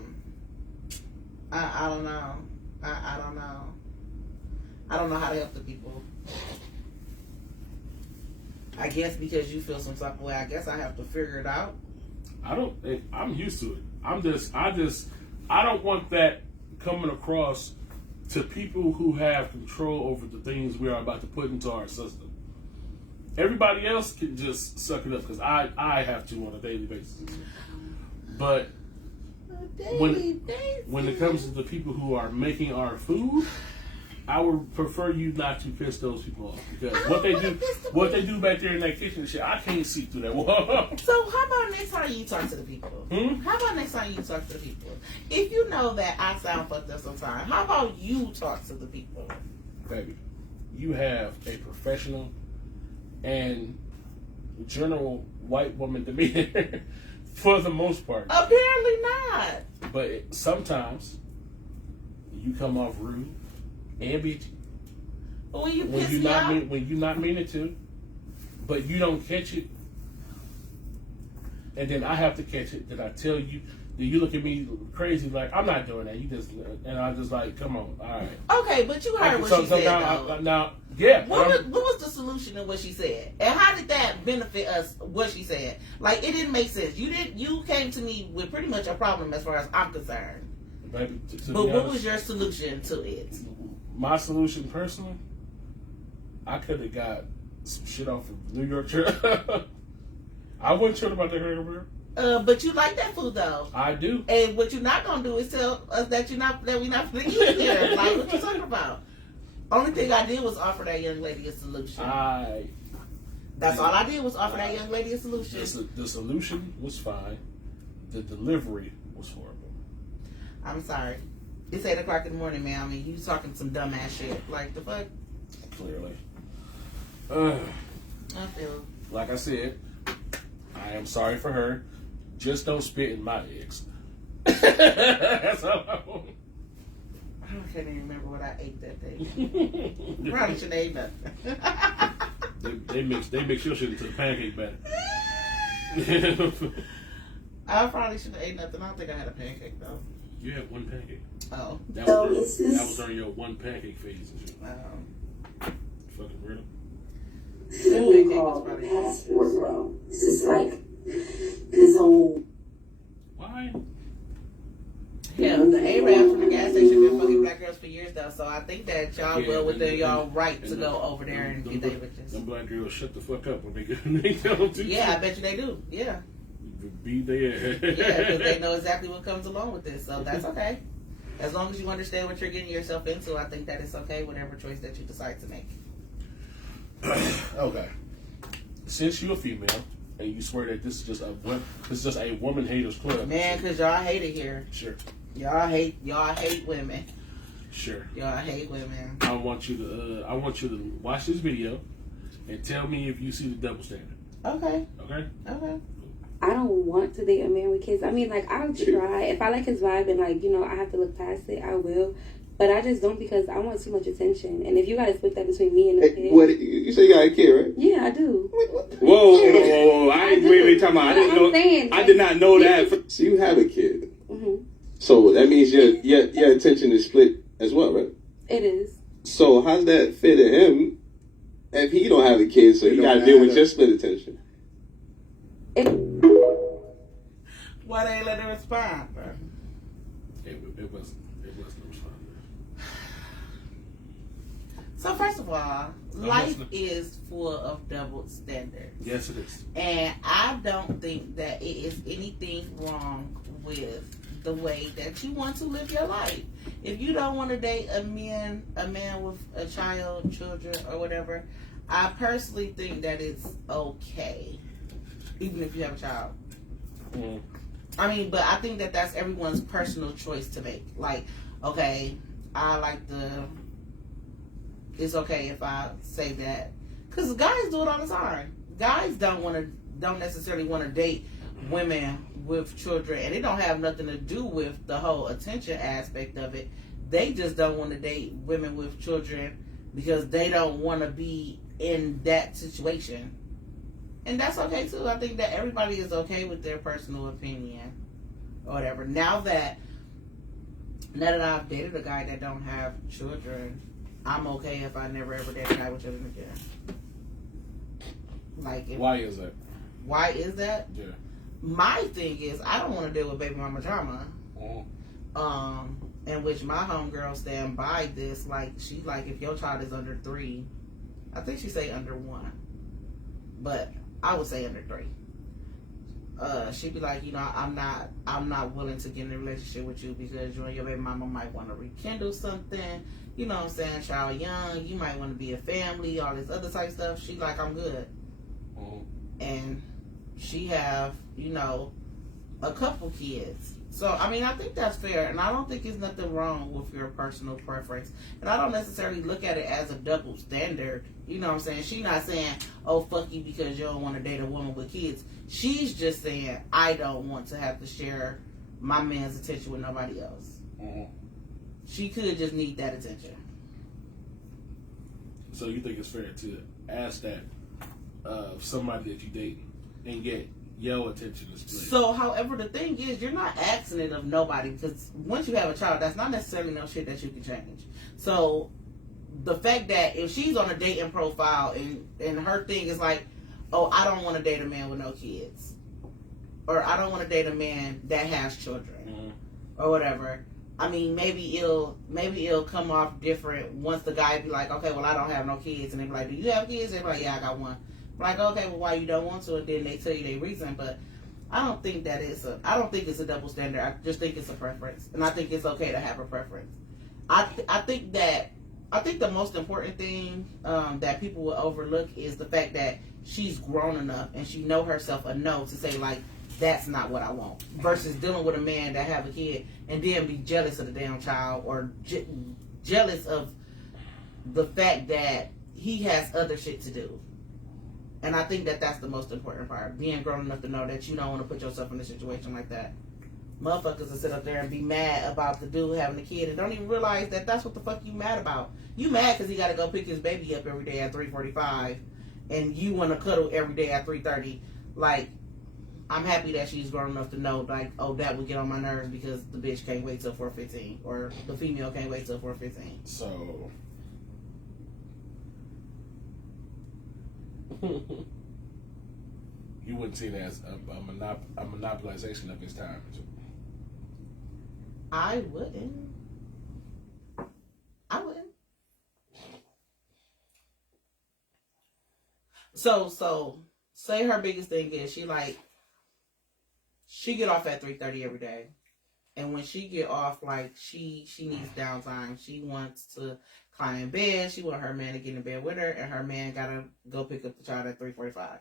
don't know. I don't know. I don't know how to help the people. I guess because you feel some type of way, I guess I have to figure it out. I'm used to it. I don't want that coming across to people who have control over the things we are about to put into our system. Everybody else can just suck it up because I have to on a daily basis. But when it comes to the people who are making our food, I would prefer you not to piss those people off because what they do back there in that kitchen and shit, I can't see through that wall. So how about next time you talk to the people? How about next time you talk to the people? If you know that I sound fucked up sometimes, how about you talk to the people? Baby, you have a professional and general white woman demeanor for the most part. Apparently not. But sometimes you come off rude and bitchy. But when you When piss you me not off, when you not mean it to, but you don't catch it, and then I have to catch it. That I tell you, that you look at me crazy like I'm not doing that. You just and I just like, come on, all right. okay, but you heard what she said. Now, yeah. What was the solution to what she said, and how did that benefit us? What she said, like it didn't make sense. You came to me with pretty much a problem as far as I'm concerned. Baby, But what was your solution to it? My solution, personally, I could have got some shit off of New York trip. I wasn't sure about the hamburger. But you like that food though. I do. And what you're not gonna do is tell us that we're not gonna eat here. Like what you talking about? Only thing I did was offer that young lady a solution. That's all I did was offer that young lady a solution. The solution was fine. The delivery was horrible. I'm sorry. It's 8 o'clock in the morning, ma'am, and you talking some dumbass shit. Like the fuck? Clearly. I feel. Like I said, I am sorry for her. Just don't spit in my eggs. That's all. I can't even remember what I ate that day. Probably shouldn't have ate nothing. They mix your shit into the pancake batter. I probably shouldn't have ate nothing. I don't think I had a pancake though. You had one pancake. Oh. That was during your one pancake phase and shit. Fucking weirdo. Thing called passport, bro. It's just like this whole. Why? Hell, the Arabs from the gas station been fucking black girls for years though, so I think that y'all will within y'all right to go over there and get their bitches. Them black girls shut the fuck up when they tell them. Yeah, I bet you they do. Yeah. Beat their ass. Yeah, because they know exactly what comes along with this, so that's okay. As long as you understand what you're getting yourself into, I think that it's okay, whatever choice that you decide to make. Okay. Since you're a female and you swear that this is just a woman haters club. Man, because y'all hate it here. Sure. Y'all hate women. Sure. Y'all hate women. I want you to watch this video and tell me if you see the double standard. Okay. Okay? Okay. I don't want to date a man with kids. I mean, like, I'll try. If I like his vibe and, like, you know, I have to look past it, I will. But I just don't because I want too much attention. And if you got to split that between me and the kid. What, you say you got a kid, right? Yeah, I do. Whoa. I ain't really talking about. I didn't know. Saying, I did not know that. So you have a kid. Mm-hmm. So that means your attention is split as well, right? It is. So how's that fit to him if he don't have a kid, so he got to deal with your split attention? Why they ain't let her respond, bro? It wasn't no respond. So first of all, life is full of double standards. Yes, it is. And I don't think that it is anything wrong with the way that you want to live your life. If you don't want to date a man with a child, children, or whatever, I personally think that it's okay, even if you have a child. Mm. I mean, but I think that that's everyone's personal choice to make. Like, okay, I like it's okay if I say that, because guys do it all the time. Guys don't necessarily want to date women with children, and it don't have nothing to do with the whole attention aspect of it. They just don't want to date women with children because they don't want to be in that situation. And that's okay too. I think that everybody is okay with their personal opinion or whatever. Now that I've dated a guy that don't have children, I'm okay if I never ever date a guy with children again. Why is that? Why is that? Yeah. My thing is I don't want to deal with baby mama drama. Mm. In which my homegirl stand by this. Like, she's like, if your child is under 3, I think she say under 1, but I would say under 3. She'd be like, you know, I'm not willing to get in a relationship with you because you and your baby mama might want to rekindle something. you know what I'm saying, child young, you might want to be a family, all this other type stuff. She like, I'm good. And she have, you know, a couple kids. So, I mean, I think that's fair. And I don't think there's nothing wrong with your personal preference. And I don't necessarily look at it as a double standard. You know what I'm saying? She's not saying, oh, fuck you because you don't want to date a woman with kids. She's just saying, I don't want to have to share my man's attention with nobody else. She could just need that attention. So you think it's fair to ask that of somebody that you date and get your attention is split? So, however, the thing is, you're not asking it of nobody, because once you have a child, that's not necessarily no shit that you can change. So, the fact that if she's on a dating profile and her thing is like, oh, I don't want to date a man with no kids, or I don't want to date a man that has children, or whatever. I mean, maybe it'll come off different once the guy be like, okay, well, I don't have no kids, and they be like, do you have kids? They be like, yeah, I got one. Like, okay, well, why you don't want to? And then they tell you their reason. But I don't think I don't think it's a double standard. I just think it's a preference, and I think it's okay to have a preference. I think the most important thing that people will overlook is the fact that she's grown enough and she know herself enough to say, like, that's not what I want. Versus dealing with a man that have a kid and then be jealous of the damn child, or jealous of the fact that he has other shit to do. And I think that that's the most important part. Being grown enough to know that you don't want to put yourself in a situation like that. Motherfuckers will sit up there and be mad about the dude having a kid and don't even realize that that's what the fuck you mad about. You mad because he got to go pick his baby up every day at 3:45 and you want to cuddle every day at 3:30. Like, I'm happy that she's grown enough to know, like, oh, that would get on my nerves because the bitch can't wait till 4:15, or the female can't wait till 4:15. So... you wouldn't see it as a monopolization of his time. I wouldn't. So say her biggest thing is she get off at 3:30 every day, and when she get off, like, she needs downtime. She wants to climb in bed. She want her man to get in bed with her, and her man gotta go pick up the child at 3:45.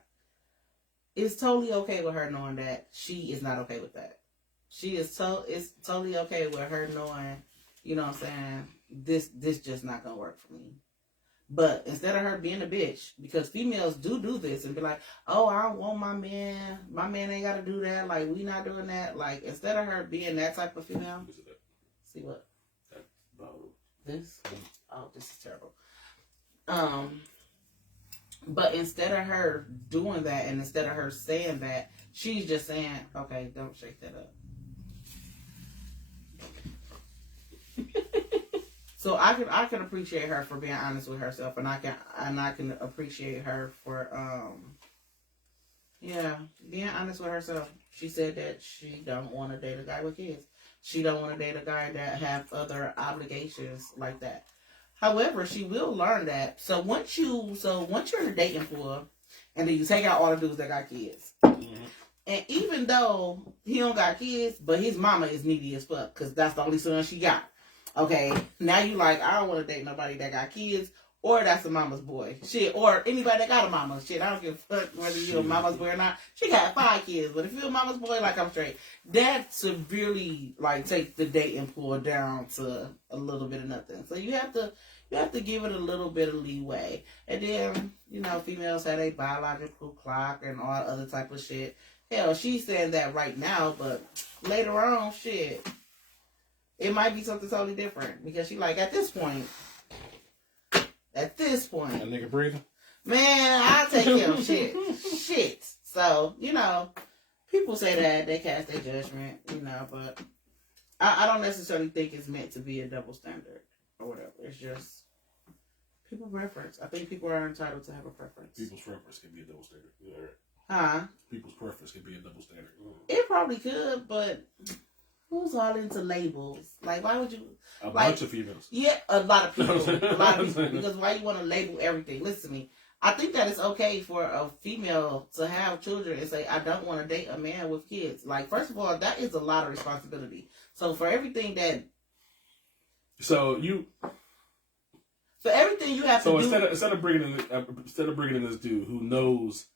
It's totally okay with her knowing that she is not okay with that. It's totally okay with her knowing, you know what I'm saying, this just not gonna work for me. But instead of her being a bitch, because females do this and be like, oh, I don't want my man ain't gotta do that, like, we not doing that. Like, instead of her being that type of female, see what? This? Oh, this is terrible. But instead of her doing that, and instead of her saying that, she's just saying, okay, don't shake that up. So I can appreciate her for being honest with herself, and I can appreciate her for being honest with herself. She said that she don't want to date a guy with kids. She don't want to date a guy that have other obligations like that. However, she will learn that. So once you're in a dating pool, and then you take out all the dudes that got kids, and even though he don't got kids, but his mama is needy as fuck because that's the only son she got. Okay, now you like, I don't want to date nobody that got kids, or that's a mama's boy. Shit, or anybody that got a mama. Shit, I don't give a fuck whether you're a mama's boy or not. She got 5 kids, but if you're a mama's boy, like, I'm straight. That severely, like, takes the dating pool down to a little bit of nothing. So you have to give it a little bit of leeway. And then, you know, females have a biological clock and all other type of shit. Hell, she's saying that right now, but later on, shit, it might be something totally different. Because she like, at this point, that nigga breathing? Man, I'll take him. Shit. So, you know, people say that, they cast their judgment, you know, but I don't necessarily think it's meant to be a double standard or whatever. It's just people preference. I think people are entitled to have a preference. People's preference can be a double standard. Huh? People's preference can be a double standard. It probably could, but who's all into labels? Like, why would you? A bunch of females. Yeah, a lot of people. Because why you want to label everything? Listen to me. I think that it's okay for a female to have children and say, I don't want to date a man with kids. Like, first of all, that is a lot of responsibility. So for everything that... So you... So everything you have to do. So instead of bringing in this dude who knows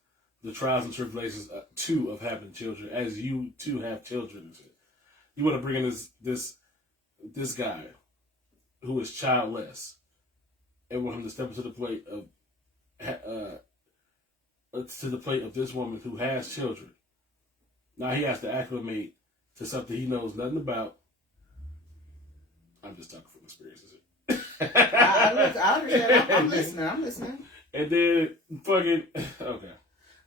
the trials and tribulations too of having children, as you too have children, and shit, you want to bring in this guy who is childless and want him to step into the plate of this woman who has children. Now he has to acclimate to something he knows nothing about. I'm just talking from experience. I understand. I'm listening. And then fucking okay.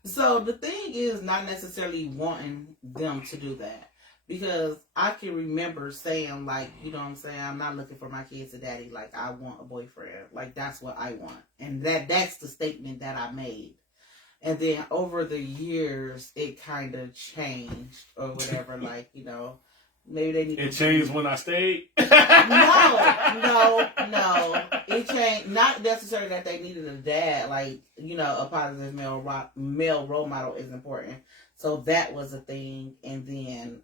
So the thing is not necessarily wanting them to do that. Because I can remember saying, like, you know what I'm saying, I'm not looking for my kids a daddy, like, I want a boyfriend. Like, that's what I want. And that's the statement that I made. And then over the years, it kind of changed or whatever, like, you know, maybe they need It changed when I stayed? No. It changed, not necessarily that they needed a dad, like, you know, a positive male role model is important. So that was a thing. And then,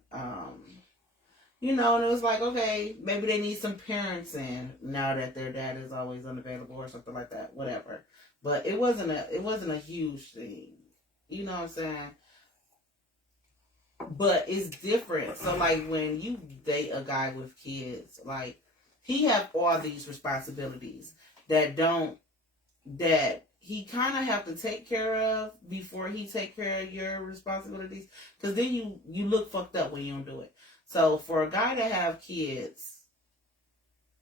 you know, and it was like, okay, maybe they need some parents in now that their dad is always unavailable or something like that, whatever. But it wasn't a huge thing. You know what I'm saying? But it's different. So like when you date a guy with kids, like he have all these responsibilities that he kind of have to take care of before he take care of your responsibilities. Because then you look fucked up when you don't do it. So for a guy to have kids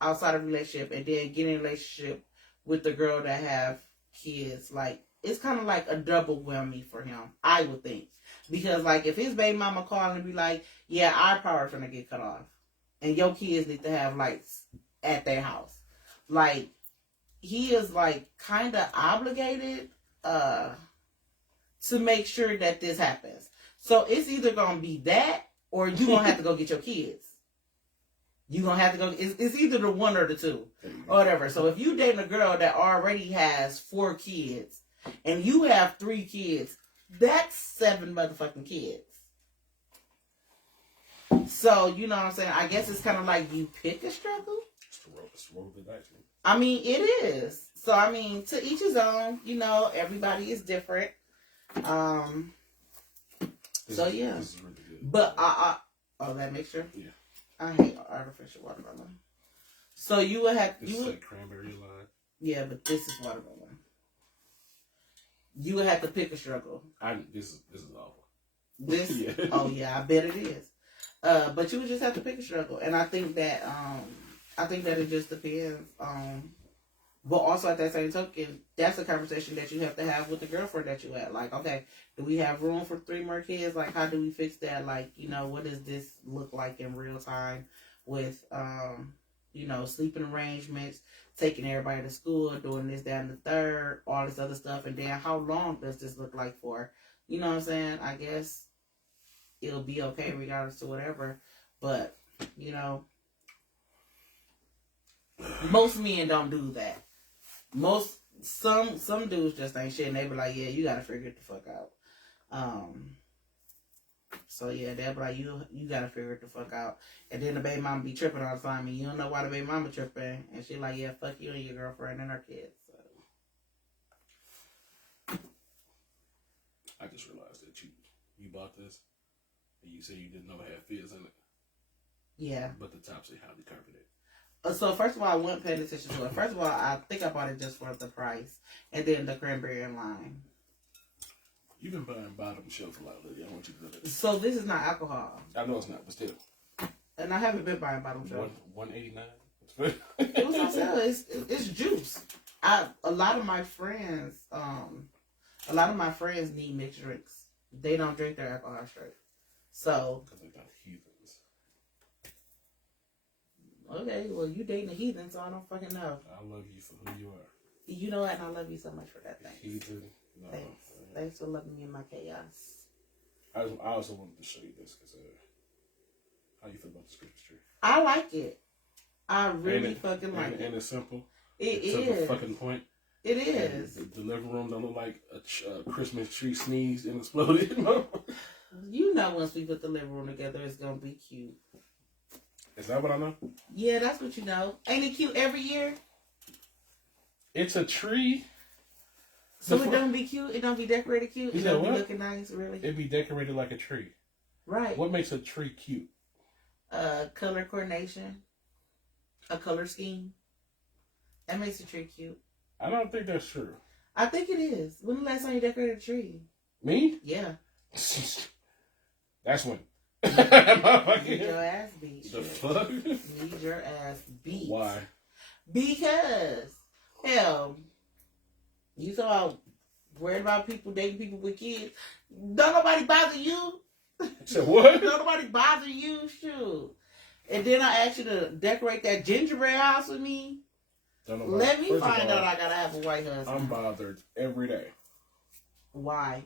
outside of a relationship and then get in a relationship with the girl that have kids, like it's kind of like a double whammy for him, I would think. Because like if his baby mama call and be like, yeah, our power's gonna get cut off and your kids need to have lights at their house, like he is like kind of obligated to make sure that this happens. So it's either gonna be that or you gonna have to go get your kids. You gonna have to go. It's either the one or the two or whatever. So if you dating a girl that already has 4 kids and you have 3 kids, that's 7 motherfucking kids. So you know what I'm saying. I guess it's kind of like you pick a struggle. It's the road to the dice. I mean, it is. So, I mean, to each his own. You know, everybody is different. So, yeah. This is really good. But, that mixture? Yeah. I hate artificial watermelon. So, you would have... This is like cranberry line. Yeah, but this is watermelon. You would have to pick a struggle. This is awful. This? Yeah. Oh, yeah, I bet it is. But you would just have to pick a struggle. And I think that... it just depends. But also at that same token, that's a conversation that you have to have with the girlfriend that you had. Like, okay, do we have room for 3 more kids? Like, how do we fix that? Like, you know, what does this look like in real time with, you know, sleeping arrangements, taking everybody to school, doing this, that, and the third, all this other stuff. And then how long does this look like for? You know what I'm saying? I guess it'll be okay regardless of whatever. But, you know, most men don't do that. Some dudes just ain't shit and they be like, yeah, you gotta figure it the fuck out. So yeah, they'll be like, you gotta figure it the fuck out. And then the baby mama be tripping all the time and you don't know why the baby mama tripping. And she like, yeah, fuck you and your girlfriend and her kids. So. I just realized that you bought this and you said you didn't know it had fizz in it. Yeah. But the top say highly carbonated. So first of all, I wasn't paying attention to it. First of all, I think I bought it just for the price. And then the cranberry and lime. You've been buying bottom shelf a lot lately. I want you to know that. So this is not alcohol. I know it's not, but still. And I haven't been buying bottom shelf. $189. It was on sale. It's juice. A lot of my friends need mixed drinks. They don't drink their alcohol straight. So. Because they're not heathens. Okay, well, you dating a heathen, so I don't fucking know. I love you for who you are. You know what? And I love you so much for that. Thanks. Heathen. No, Thanks. Thanks for loving me in my chaos. I also wanted to show you this because how you feel about the Christmas tree? I like it. I really fucking like it. And it's simple. It's simple fucking point. It is. The living room don't look like a Christmas tree sneezed and exploded. You know, once we put the living room together, it's gonna be cute. Is that what I know? Yeah, that's what you know. Ain't it cute every year? It's a tree. So it don't be cute. It don't be decorated cute. You It know don't be what? looking nice, really. It'd be decorated like a tree. Right. What makes a tree cute? Color coordination, a color scheme. That makes a tree cute. I don't think that's true. I think it is. When the last time you decorated a tree? Me? Yeah. That's when. Need your ass beat. The shit. fuck? Need your ass beat. Why? Because, hell, you saw worried about people dating people with kids. Don't nobody bother you. So what? Don't nobody bother you, shoot. And then I asked you to decorate that gingerbread house with me. Let me find out I gotta have a white husband. I'm bothered every day. Why?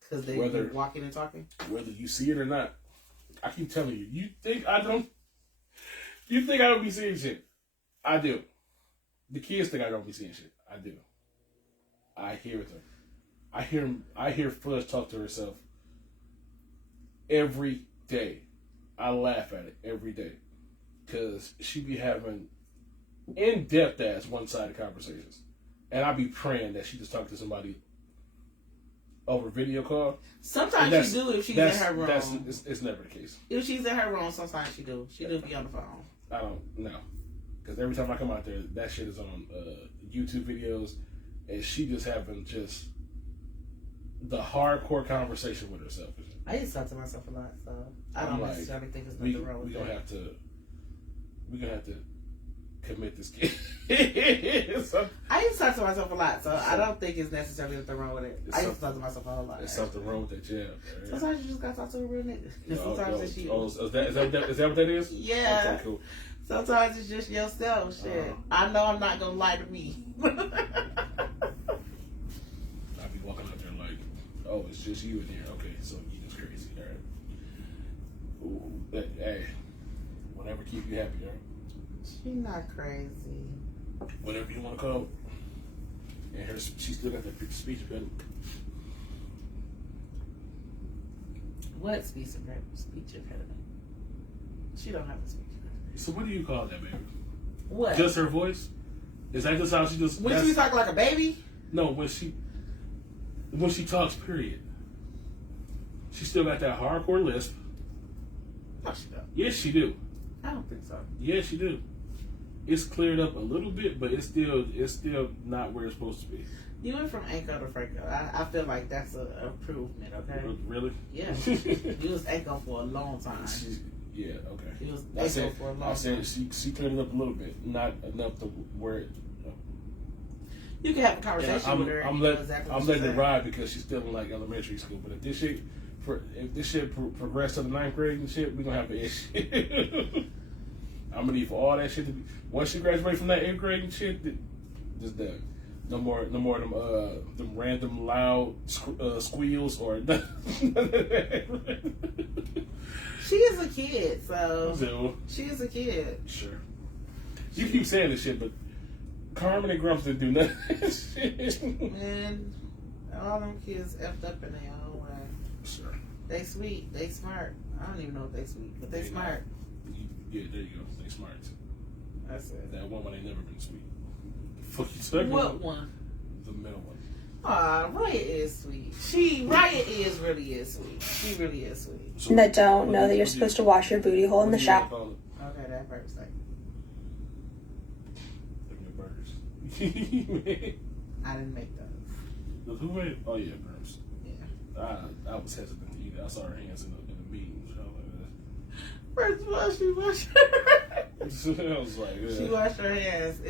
Because they Whether- be walking and talking? Whether you see it or not. I keep telling you. You think I don't be seeing shit? I do. The kids think I don't be seeing shit. I do. I hear them. I hear Fudge talk to herself every day. I laugh at it every day. Because she be having in-depth ass one-sided conversations. And I be praying that she just talked to somebody over video call. Sometimes she do if she's in her room. It's never the case. If she's in her room, sometimes she do. She do be on the phone. I don't know. Because every time I come out there, that shit is on YouTube videos. And she just having just the hardcore conversation with herself. I used to talk to myself a lot, so I don't necessarily think there's nothing wrong with that. We're gonna have to commit this kid. I used to talk to myself a lot, so I don't think it's necessarily nothing wrong with it. I used to talk to myself a whole lot. There's something wrong with that jab. Right? Sometimes you just gotta talk to a real nigga. Sometimes it's you. Is that what that is? Yeah. Okay, cool. Sometimes it's just yourself. Shit. I know I'm not gonna lie to me. I'd be walking out there like, oh, it's just you in here. Okay, so you just crazy. All right. Ooh, hey, whatever keep you happy, all right? She's not crazy. Whatever you want to call it. And she still got that speech impediment. What speech impediment? She don't have a speech impediment. So what do you call that, baby? What? Just her voice? Is that just how she just... When she talk like a baby? No, when she talks, period. She still got that hardcore lisp. No, she don't. Yes, she do. I don't think so. Yes, she do. It's cleared up a little bit, but it's still not where it's supposed to be. You went from Anko to Franco. I feel like that's an improvement, okay? Really? Yeah. You was Anko for a long time. Yeah, okay. You was Anko for a long time. I said she cleared it up a little bit, not enough to where it... You can have a conversation with her. I'm letting it ride because she's still in like elementary school. But if this shit progressed to the 9th grade and shit, we're gonna have an issue. I'm gonna need for all that shit to be. Once she graduates from that 8th grade and shit, just done. No more of them random loud squeals or nothing. She is a kid, so she is a kid. Sure. You keep saying this shit, but Carmen and Grumps didn't do nothing. Man, all them kids effed up in their own way. Sure. They sweet. They smart. I don't even know if they sweet, but they smart. Yeah, there you go. They smart. That's it. That one ain't never been sweet. Fuck you, second What one? The middle one. Aw, Riot is sweet. Riot really is sweet. She really is sweet. So, that don't know that you're supposed to wash your booty hole in the shower. Okay, that first thing. Burgers. I didn't make those. Who made? Oh yeah, burgers. Yeah. I was hesitant to eat it. I saw her hands in the meeting. First of all, she washed her hands. I was like, yeah. She washed her hands.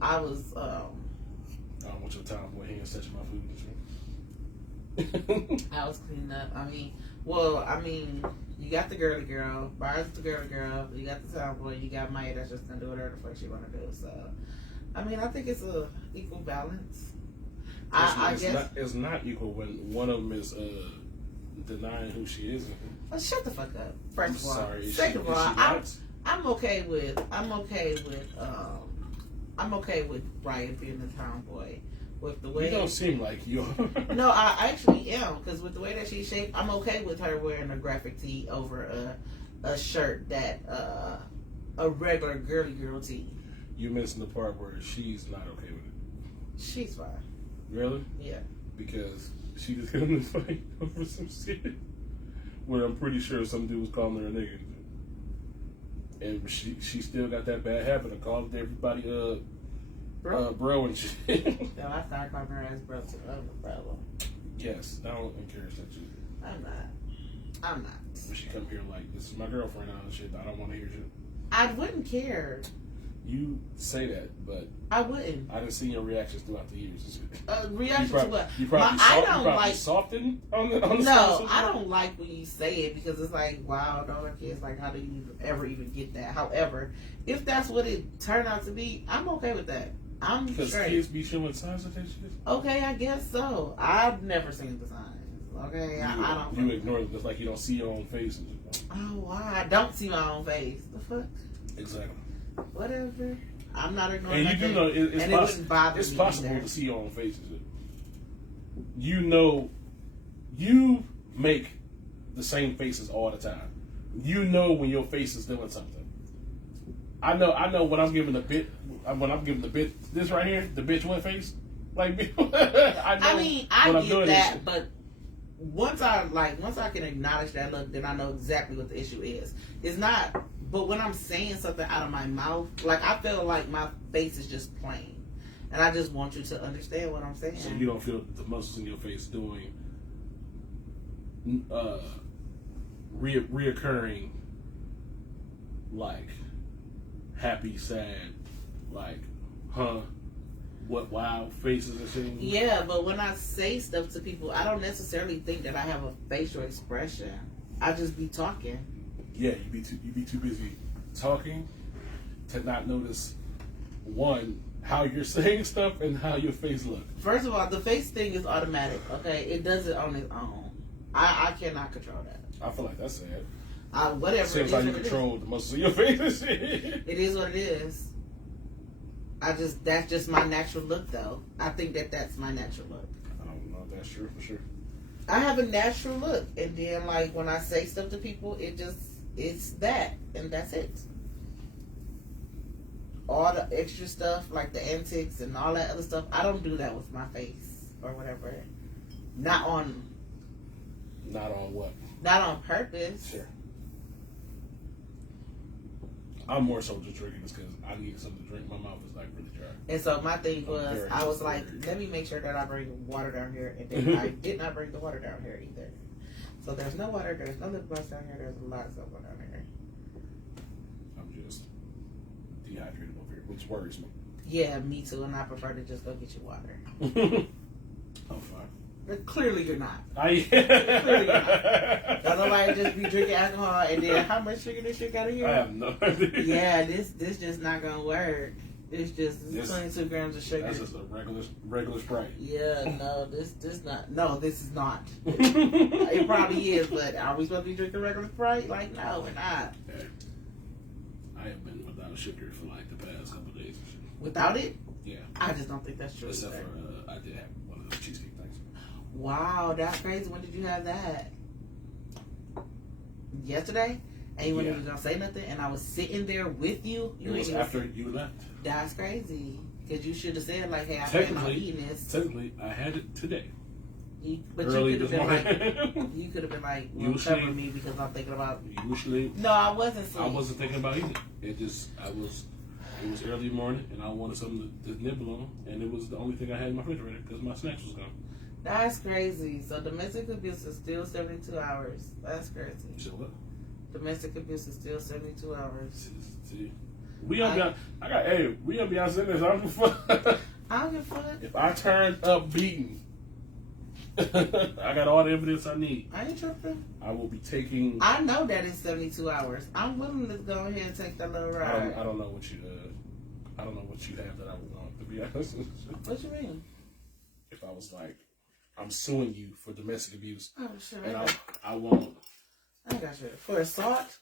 I don't want your time boy hands touching my food. I was cleaning up. You got the girly girl. Barb's the girly girl. You got the town boy. You got Maya that's just gonna do whatever the fuck she wanna do. So, I think it's a equal balance. I guess it's not equal when one of them is denying who she is. Oh, shut the fuck up. First of all, Sorry, second of all, I'm okay with Riot being the tomboy. With the way you don't seem like you. No, I actually am, because with the way that she's shaped, I'm okay with her wearing a graphic tee over a shirt that a regular girly girl tee. You missing the part where she's not okay with it. She's fine. Really? Yeah. Because she just got in this fight over some shit where I'm pretty sure some dude was calling her a nigga. And she still got that bad habit of calling everybody bro and shit. No, I started calling her ass bro to other problem. Yes, I don't encourage that shit. I'm not. When she come here like, this is my girlfriend now and shit, I don't want to hear shit. I wouldn't care. You say that, but I wouldn't. I didn't see your reactions throughout the years and shit. Reaction to what? You probably softened on the No, I don't like when you say it because it's like, wow, the other kids, like, how do you ever even get that? However, if that's what it turned out to be, I'm okay with that. I'm because straight. kids be showing signs of that shit. Okay, I guess so. I've never seen the signs. Okay, I don't. You ignore them just like you don't see your own face. And shit. Oh, why? I don't see my own face. The fuck? Exactly. Whatever. I'm not ignoring. And you do know it's possible either. to see your own face. You know, you make the same faces all the time. You know when your face is doing something. I know when I'm giving the bit. When I'm giving the bit, this right here, the bitch one face. Like I get that, but once I can acknowledge that look, then I know exactly what the issue is. It's not. But when I'm saying something out of my mouth, like I feel like my face is just plain, and I just want you to understand what I'm saying. So you don't feel the muscles in your face doing reoccurring, like happy, sad, like what wow faces and shit. Yeah, but when I say stuff to people, I don't necessarily think that I have a facial expression. I just be talking. Yeah, you be too busy talking to not notice one how you're saying stuff and how your face looks. First of all, the face thing is automatic. Okay, it does it on its own. I cannot control that. I feel like that's sad. Whatever. Seems like you control the muscles of your face and shit. It is what it is. That's just my natural look, though. I think that's my natural look. I don't know if that's true for sure. I have a natural look, and then like when I say stuff to people, it's that, and that's it. All the extra stuff, like the antics and all that other stuff, I don't do that with my face or whatever. Not on what? Not on purpose. Sure. I'm more so just drinking this because I need something to drink. My mouth is like really dry. And so my thing was, I was like, let me make sure that I bring water down here, and then I did not bring the water down here either. So there's no water, there's no lip gloss down here, there's a lot of stuff down here. I'm just dehydrated over here, which worries me. Yeah, me too, and I prefer to just go get you water. I'm fine. But clearly you're not. Clearly you're not. Don't nobody just be drinking alcohol and then how much sugar this shit got in here? I have no idea. Yeah, this just not gonna work. It's 22 grams of sugar. That's just a regular Sprite. Yeah, no, this is not. It probably is, but are we supposed to be drinking regular Sprite? Like, no, we're not. Okay. I have been without sugar for like the past couple of days. Without it? Yeah. I just don't think that's true. Except for I did have one of those cheesecake things. Wow, that's crazy. When did you have that? Yesterday? And you weren't even gonna say nothing, and I was sitting there with you. It was after you left. That's crazy. Because you should have said, like, hey, I plan on eating this. Technically, I had it today. But early you could have been morning. like, you could have been like, well, cover me because I'm thinking about. Usually. No, I wasn't sleeping. I wasn't thinking about eating. It was early morning, and I wanted something to nibble on, and it was the only thing I had in my refrigerator because my snacks was gone. That's crazy. So domestic abuse is still 72 hours. That's crazy. So what? Domestic abuse is still 72 hours. See, we don't be. We don't be out sitting there. I don't give a fuck. I don't give a fuck. If I turn up beaten, I got all the evidence I need. I ain't tripping. I will be taking. I know that it's 72 hours. I'm willing to go ahead and take that little ride. I don't know what you. I don't know what you have that I would want. To be honest. What you mean? If I was like, I'm suing you for domestic abuse. Oh shit. And I won't. I got you. For assault?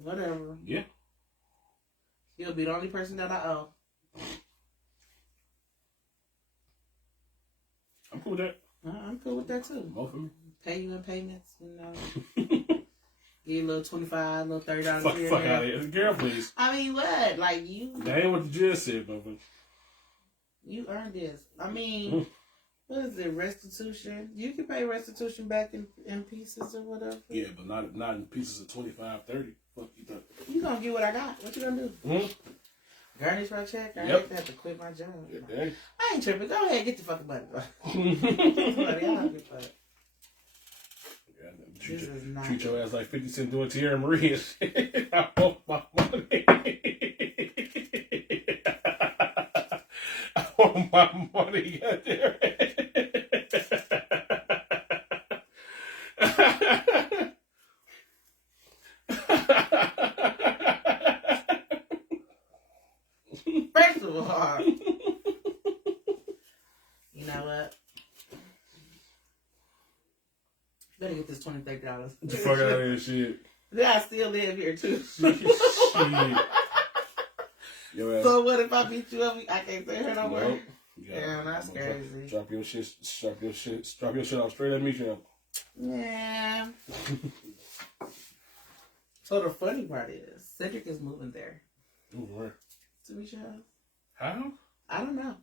Whatever. Yeah. You'll be the only person that I owe. I'm cool with that. I'm cool with that too. Both of me. Pay you in payments, you know. Give you a little $25, a little $30 fuck out of here. Girl, please. I mean, what? Like you. That ain't what the judge said, but. You earned this. I mean, what is it? Restitution? You can pay restitution back in pieces or whatever. Yeah, but not in pieces of 25, 30. Fuck you think? You gonna get what I got? What you gonna do? Mm-hmm. Garnish my check? I Yep. have to quit my job. Yeah, I ain't tripping. Go ahead, get your fucking money. Treat your ass like 50 Cent doing Tierra Marie and shit. I want my money. I want my money. First of all, you know what? Better get this $20-$30. Get the fuck out of here, shit. I still live here too. Shit. Yo, So what if I beat you up? I can't say her no more. Nope. Damn, that's crazy. Drop your shit off straight at me, Jim. Yeah. So the funny part is, Cedric is moving there. Ooh, where? To Misha house. How? I don't know.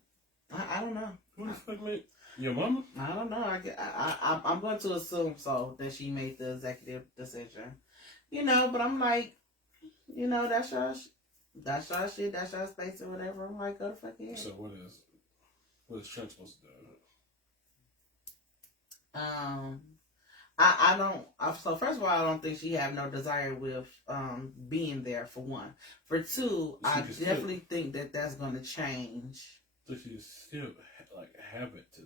I don't know. What the fuck, man? Your mama? I don't know. I'm going to assume so that she made the executive decision. You know, but I'm like, you know, that's y'all shit, that's y'all space or whatever. I'm like, go the fuck ahead. So what is Trent supposed to do? I don't. So first of all, I don't think she have no desire with being there. For one, for two, I definitely think that that's going to change. So she still like have it to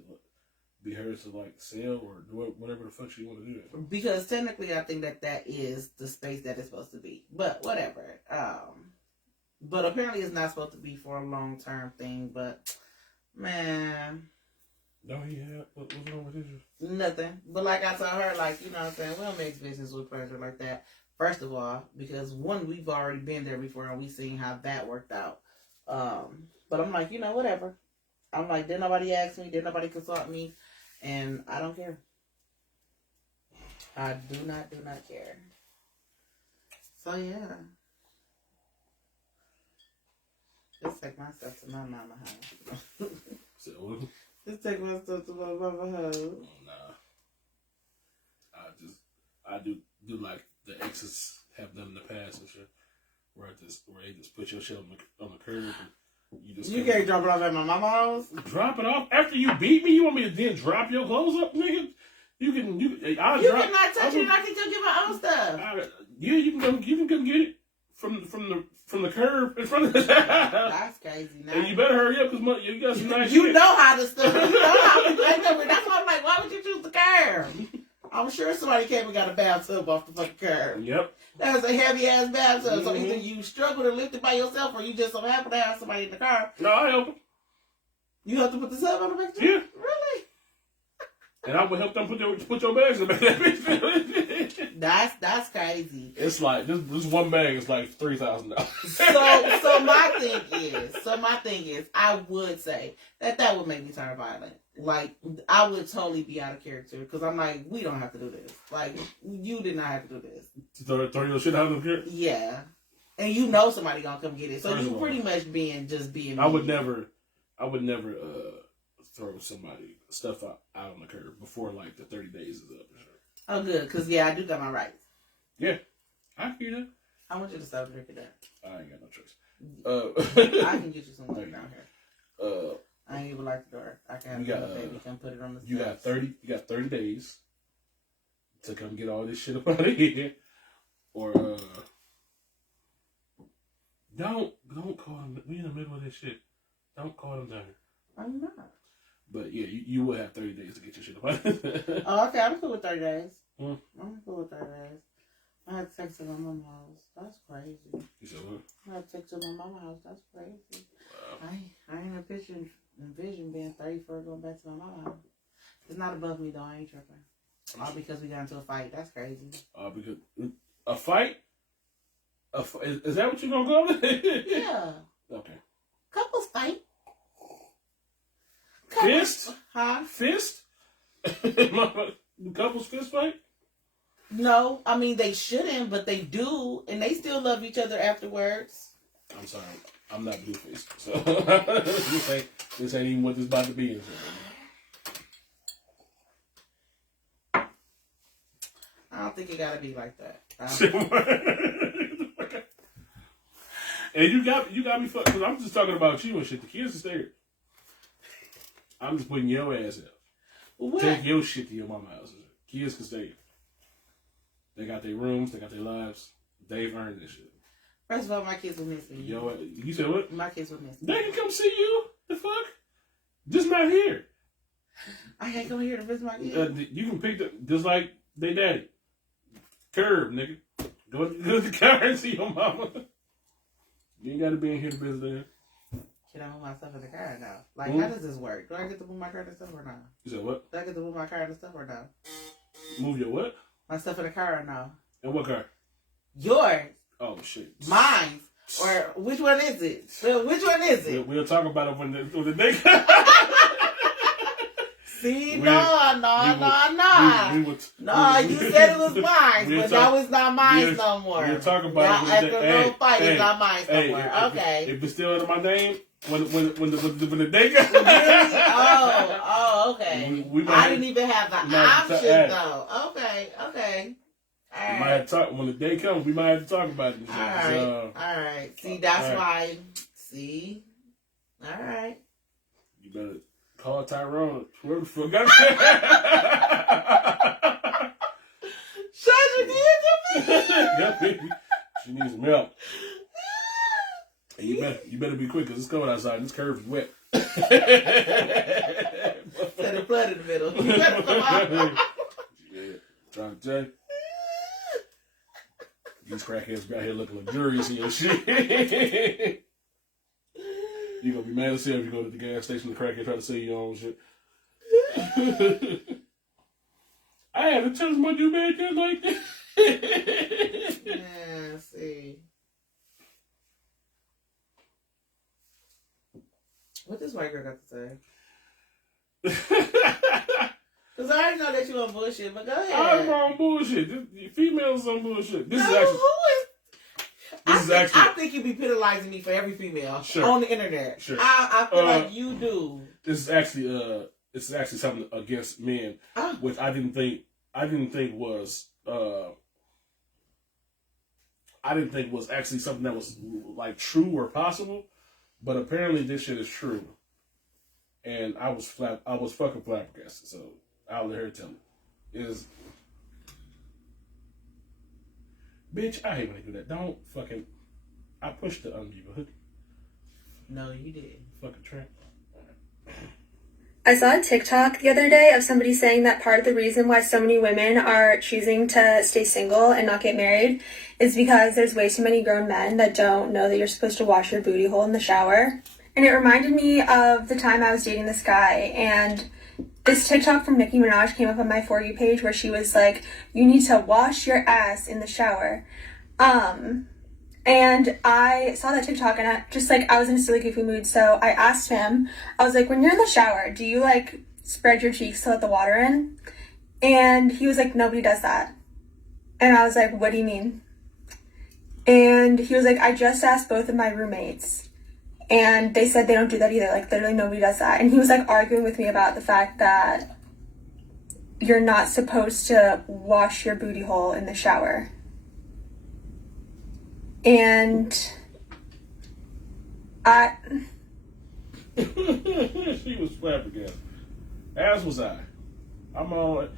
be hers to like sell or do whatever the fuck she want to do. Because technically, I think that is the space that it's supposed to be. But whatever. But apparently, it's not supposed to be for a long term thing. But man. No, he had. What's wrong with his? Nothing. But like I told her, like, you know what I'm saying, we don't mix business with pleasure like that. First of all, because one, we've already been there before and we seen how that worked out. But I'm like, you know, whatever. I'm like, didn't nobody ask me, didn't nobody consult me, and I don't care. I do not care. So yeah. Just take my stuff to my mama house. So, just take my stuff to my mama house. Oh, nah. I do like the exes have done in the past and shit. Where they just put your shit on the curb and you can't drop it off at my mama's house. Drop it off after you beat me. You want me to then drop your clothes up, nigga? You cannot touch it. And I can still get my own stuff. You can come get it from the curb in front of the house. That's crazy. Now. And you better hurry up because you got some nice. You know how to stuff. You know how to play that with. That's why I'm like, why would you choose the curb? I'm sure somebody came and got a bathtub off the fucking curb. Yep. That was a heavy ass bathtub. So either you struggle to lift it by yourself, or you just so happen to have somebody in the car. No, I help them. You have to put the sub on the back? Yeah. Really? And I would help them put your bags in the back. That's crazy. It's like this one bag is like $3,000. So my thing is, I would say that would make me turn violent. Like, I would totally be out of character because I'm like, we don't have to do this. Like, you did not have to do this. Throw your shit out of here? Yeah, and you know somebody gonna come get it, so you pretty much being. I would never throw somebody stuff out on the curb before like the 30 days is up. Oh, good, because I do got my rights. Yeah, I hear that. I want you to stop drinking that. I ain't got no choice. I can get you some water down here. I ain't even like the door. I can have a baby come put it on the steps. You got 30 days to come get all this shit up out of here. Or don't call them. We in the middle of this shit. Don't call them down here. I'm not. But yeah, you will have 30 days to get your shit up out of here. Oh, okay. I'm cool with 30 days. I'm cool with 30 days. I had to take to my mama's house. That's crazy. You said what? I had to take to my mama's house. That's crazy. Wow. I ain't envision being 34 going back to my mama's house. It's not above me though. I ain't tripping. All because we got into a fight. That's crazy. Because a fight? Is that what you gonna go with? Yeah. Okay. Couples fight. Fist? Huh? Fist? Couples fist fight? No, I mean they shouldn't, but they do, and they still love each other afterwards. I'm sorry, I'm not blue faced, so you say This ain't even what this about to be. I don't think it gotta be like that. And you got me fucked, because I'm just talking about you and shit. The kids are scared. I'm just putting your ass out. What? Take your shit to your mama's house. Kids can stay. They got their rooms. They got their lives. They've earned this shit. First of all, my kids will miss me. Yo, you said what? My kids will miss me. They can come see you. The fuck? Just not here. I can't come here to visit my kids. You can pick the, just like they daddy. Curb, nigga. Go to the car and see your mama. You ain't got to be in here to visit them. Can I move my stuff in the car now? Like, how does this work? Do I get to move my car and stuff or not? You said what? Do I get to move my car and stuff or not? Move your what? My stuff in the car or no? And what car? Yours. Oh, shit. Mine. Or which one is it? Which one is it? We'll talk about it when the day See, No, you said it was mine, but now it's not mine no more. We'll talk about it. After a little fight, it's not mine no more. Okay. If it's still under my name, when the day comes. Really? Oh, okay. I didn't even have the option though. Okay. All We might have to talk when the day comes. We might have to talk about it. All right. See, that's why. See. All right. You better call Tyrone. Whoever the fuck got Shut your kids up. Yeah, baby. She needs some help. And you better be quick, because it's cold outside and this curve is wet. Set a flood in the middle. You better come out. Yeah, trying to tell you. These crackheads out here looking luxurious in your shit. You gonna be mad as hell if you go to the gas station and the crackhead try to sell you your own shit. I had to touch my new man just like that. Yeah, see. What this white girl got to say? Because I already know that you on bullshit, but go ahead. I'm on bullshit. Females on bullshit. This is actually. I think you be penalizing me for every female on the internet. Sure. I feel like you do. This is actually something against men, which I didn't think was actually something that was like true or possible, but apparently this shit is true. And I was fucking flabbergasted, so I'll let her tell me. Bitch, I hate when they do that. Don't fucking. I pushed the unmute button. No, you didn't. Fucking tramp. I saw a TikTok the other day of somebody saying that part of the reason why so many women are choosing to stay single and not get married is because there's way too many grown men that don't know that you're supposed to wash your booty hole in the shower. And it reminded me of the time I was dating this guy, and this TikTok from Nicki Minaj came up on my For You page where she was like, you need to wash your ass in the shower. And I saw that TikTok and I was in a silly goofy mood. So I asked him, I was like, when you're in the shower, do you like spread your cheeks to let the water in? And he was like, nobody does that. And I was like, what do you mean? And he was like, I just asked both of my roommates and they said they don't do that either. Like, literally nobody does that. And he was like arguing with me about the fact that you're not supposed to wash your booty hole in the shower. And she was flabbergasted. As was I. I'm on.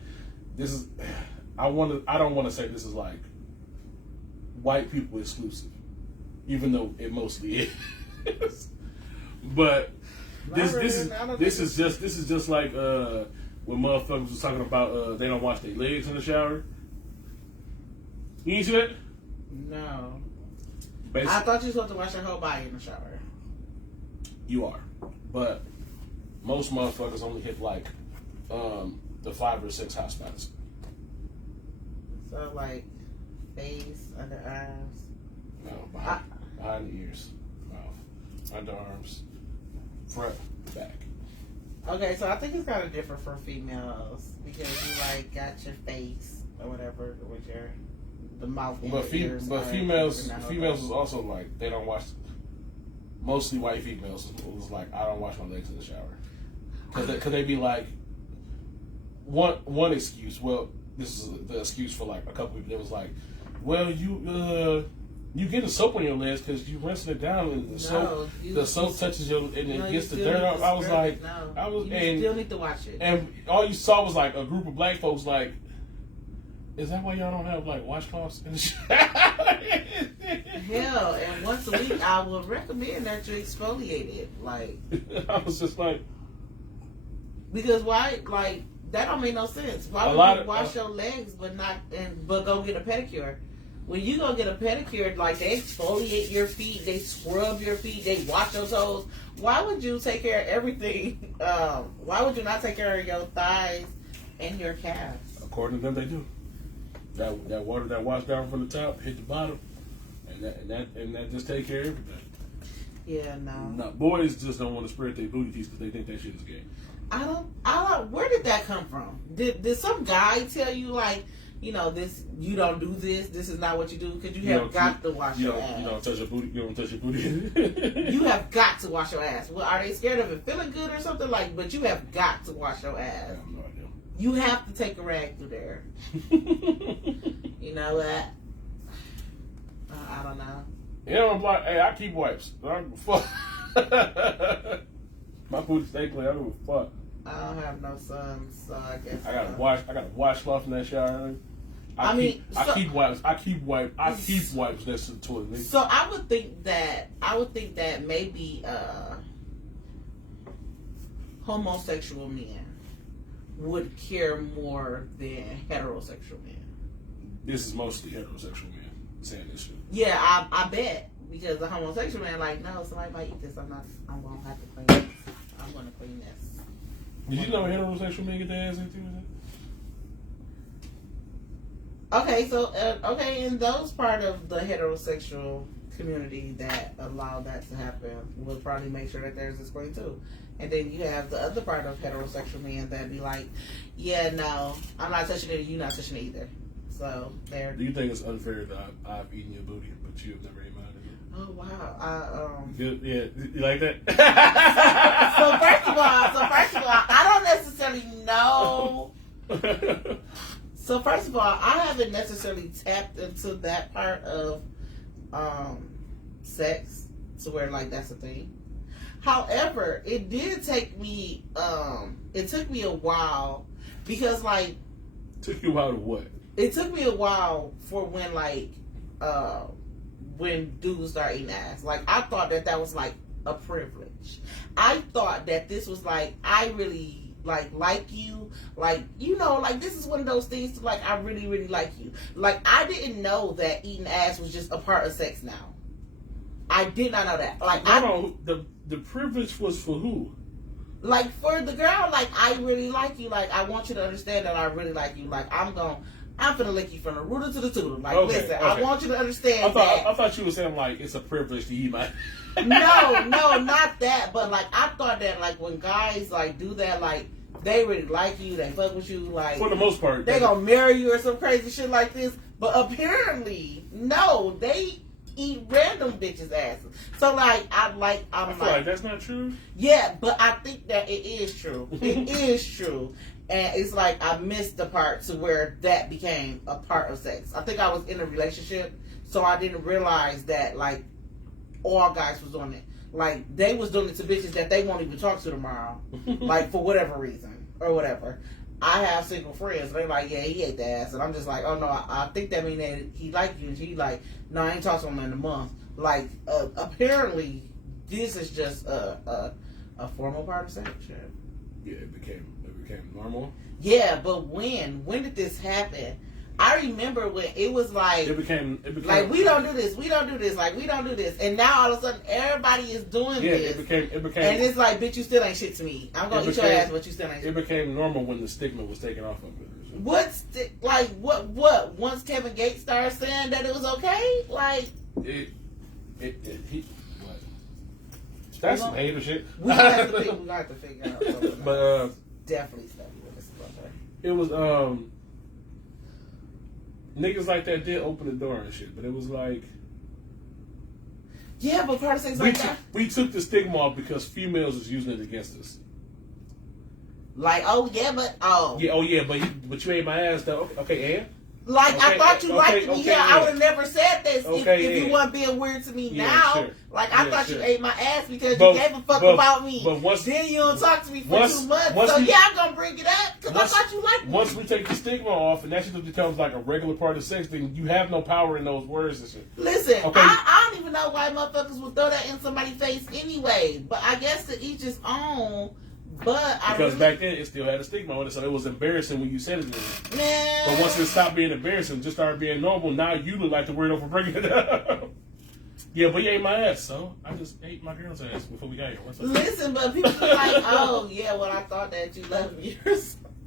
This is. I don't want to say this is like white people exclusive, even though it mostly is. But this is just like when motherfuckers was talking about they don't wash their legs in the shower. You ain't see that? No. Basically, I thought you were supposed to wash your whole body in the shower. You are, but most motherfuckers only hit like the 5 or 6 hot spots. So like face, underarms. No, behind the ears, mouth, underarms, front, back. Okay, so I think it's kind of different for females because you like got your face or whatever with the mouth. But females is also like they don't wash. mostly white females was like, I don't wash my legs in the shower. Because they be like, one excuse, well, this is the excuse for like a couple people, it was like, well, you get the soap on your legs because you rinsing it down and the soap touches your, and it gets the dirt off. I was like, you still need to watch it. And all you saw was like a group of black folks like, is that why y'all don't have like washcloths in the shower? Hell, and once a week I would recommend that you exfoliate it. Like, I was just like, because why? Like, that don't make no sense. Why would you wash your legs but go get a pedicure? When you go get a pedicure, like, they exfoliate your feet, they scrub your feet, they wash your toes. Why would you take care of everything? Why would you not take care of your thighs and your calves? According to them, they do. That water that washed down from the top hit the bottom, and that just take care of everything. Yeah, no. No, boys just don't want to spread their booty teeth because they think that shit is gay. I don't. Where did that come from? Did some guy tell you, like, you know, this, you don't do this, this is not what you do, because you have got to wash your ass. You don't touch your booty. You don't touch your booty. You have got to wash your ass. Well, are they scared of it feeling good or something? Like, but you have got to wash your ass. I have no idea. You have to take a rag through there. You know what? I don't know. Yeah, I'm like, hey, I keep wipes. I don't give a fuck. My booty stay clean. I don't give a fuck. I don't have no sons, so I guess I got a washcloth in that shower. I keep wipes next to the toilet. So I would think that maybe homosexual men would care more than heterosexual men. This is mostly heterosexual men saying this shit. Yeah, I bet, because the homosexual man, like, no, somebody might eat this. I'm gonna have to clean this. I'm gonna clean this. Did you know heterosexual men get their ass into it? Okay, so in those part of the heterosexual community that allow that to happen, will probably make sure that theirs is clean too. And then you have the other part of heterosexual men that be like, yeah, no, I'm not touching it, you're not touching it either. So there. Do you think it's unfair that I've eaten your booty, but you have never eaten mine? Oh wow. Yeah, you like that? So first of all, I don't necessarily know. So first of all, I haven't necessarily tapped into that part of sex to where, like, that's a thing. However, it did take me it took me a while, because, like, Took you a while to what? It took me a while for when, like, when dudes start eating ass. Like, I thought that was like a privilege. I thought that this was like, I really like you, like, you know, like, this is one of those things to, like, I really, really like you. Like, I didn't know that eating ass was just a part of sex now. I did not know that. Like, the privilege was for who? Like, for the girl, like, I really like you. Like, I want you to understand that I really like you. Like, I'm finna lick you from the rooter to the tutor. Like, okay, listen, okay. I want you to understand I thought you were saying, like, it's a privilege to eat my... No, not that. But, like, I thought that, like, when guys, like, do that, like, they really like you, they fuck with you, like... For the most part. They gonna marry you or some crazy shit like this. But apparently, no, they eat random bitches' asses. So, like, I feel like that's not true? Yeah, but I think that it is true. It is true. And it's like, I missed the part to where that became a part of sex. I think I was in a relationship, so I didn't realize that, like, all guys was doing it. Like, they was doing it to bitches that they won't even talk to tomorrow. Like, for whatever reason. Or whatever. I have single friends. They're like, yeah, he ate the ass. And I'm just like, oh, no, I think that means that he liked you. And she like, no, I ain't talked to him in a month. Like, apparently, this is just a formal part of sex. Yeah, it became normal. Yeah, but when did this happen? I remember when it was like, it became like, we don't do this, like, we don't do this, and now all of a sudden everybody is doing this. It became, and it's like, bitch, you still ain't shit to me. I'm gonna eat your ass, but you still ain't. It became normal when the stigma was taken off of it. What? Once Kevin Gates started saying that it was okay, like that's some hater shit. We have to figure out something. But definitely study with this brother. It was niggas like that did open the door and shit, but it was like, Yeah, but part of sex like that. We took the stigma off because females is using it against us. Like, oh yeah, but but you ate my ass though. Okay, and like okay, I thought you liked me. okay, Yeah, I would have never said this if you weren't being weird to me now. Sure. Like I thought you ate my ass because But- you gave a fuck but- about me. but once- then you don't talk to me for 2 months. once So we- yeah, I'm gonna bring it up because I thought you liked me. Once we take the stigma off and that shit just becomes like a regular part of sex, then you have no power in those words and shit. Listen, Okay. I don't even know why motherfuckers would throw that in somebody's face anyway. But I guess to each his own. But Because back then it still had a stigma on it, so it was embarrassing when you said it. man. But once it stopped being embarrassing, just started being normal, now you look like the weirdo for bringing it up. Yeah, but you ate my ass, so I just ate my girl's ass before we got here. What's up? Listen, but people are like, oh yeah, well I thought that you loved me.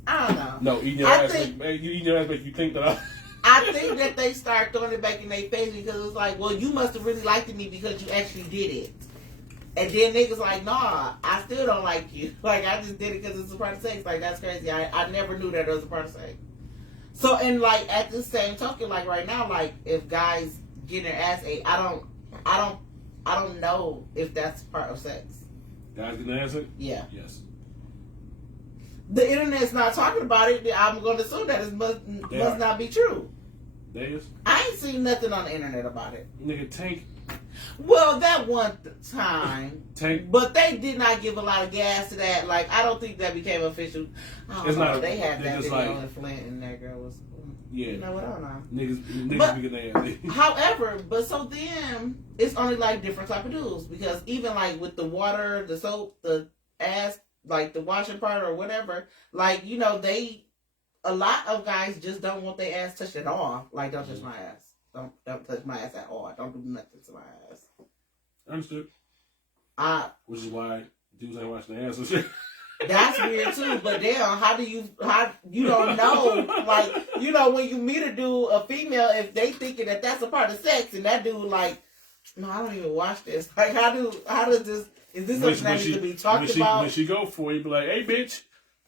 I don't know. No, eating your ass make you think that I think that they start throwing it back in their face because it's like, well, you must have really liked me because you actually did it. And then niggas like, nah, I still don't like you. Like, I just did it because it's a part of sex. Like, that's crazy. I never knew that it was a part of sex. So, and like, at the same token, like right now, like, if guys get their ass ate, I don't know if that's part of sex. Guys getting their ass ate? Yeah. Yes. The internet's not talking about it. I'm going to assume that it must not be true. There is. I ain't seen nothing on the internet about it. Nigga, Tank. Well, that one time, Tank. but they did not give a lot of gas to that. Like, I don't think that became official. I don't know. They had that video in Flint, and that girl was. Yeah. You know what? I don't know. Niggas be getting their ass ate. However, but so then it's only like different type of dudes because even like with the water, the soap, the ass, like the washing part or whatever, like you know a lot of guys just don't want their ass touched at all. Like, don't touch my ass. Don't touch my ass at all. Don't do nothing to my ass. Understood. Which is why dudes ain't washing their ass and shit. That's weird too. But damn, how you don't know? Like, you know, when you meet a dude, a female, if they thinking that that's a part of sex, and that dude like, no, I don't even watch this. Like, how does this? Is this something that needs to be talked about? When she go for it, you be like, hey, bitch.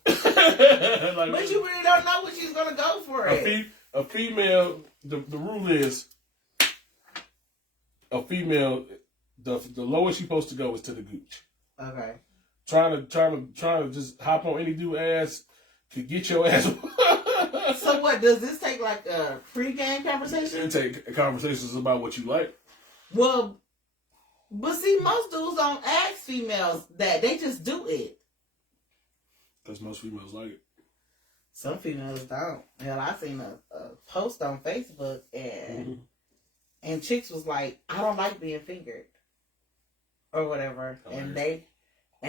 Like, but you really don't know when she's gonna go for it. A female, the rule is a female, the lowest she's supposed to go is to the gooch. Okay. Trying to just hop on any dude ass to get your ass. So what, does this take like a pre-game conversation? It take conversations about what you like. Well, but see, most dudes don't ask females that. They just do it. Because most females like it. Some females don't. Hell, I seen a post on Facebook and chicks was like, I don't like being fingered. Or whatever. Oh, and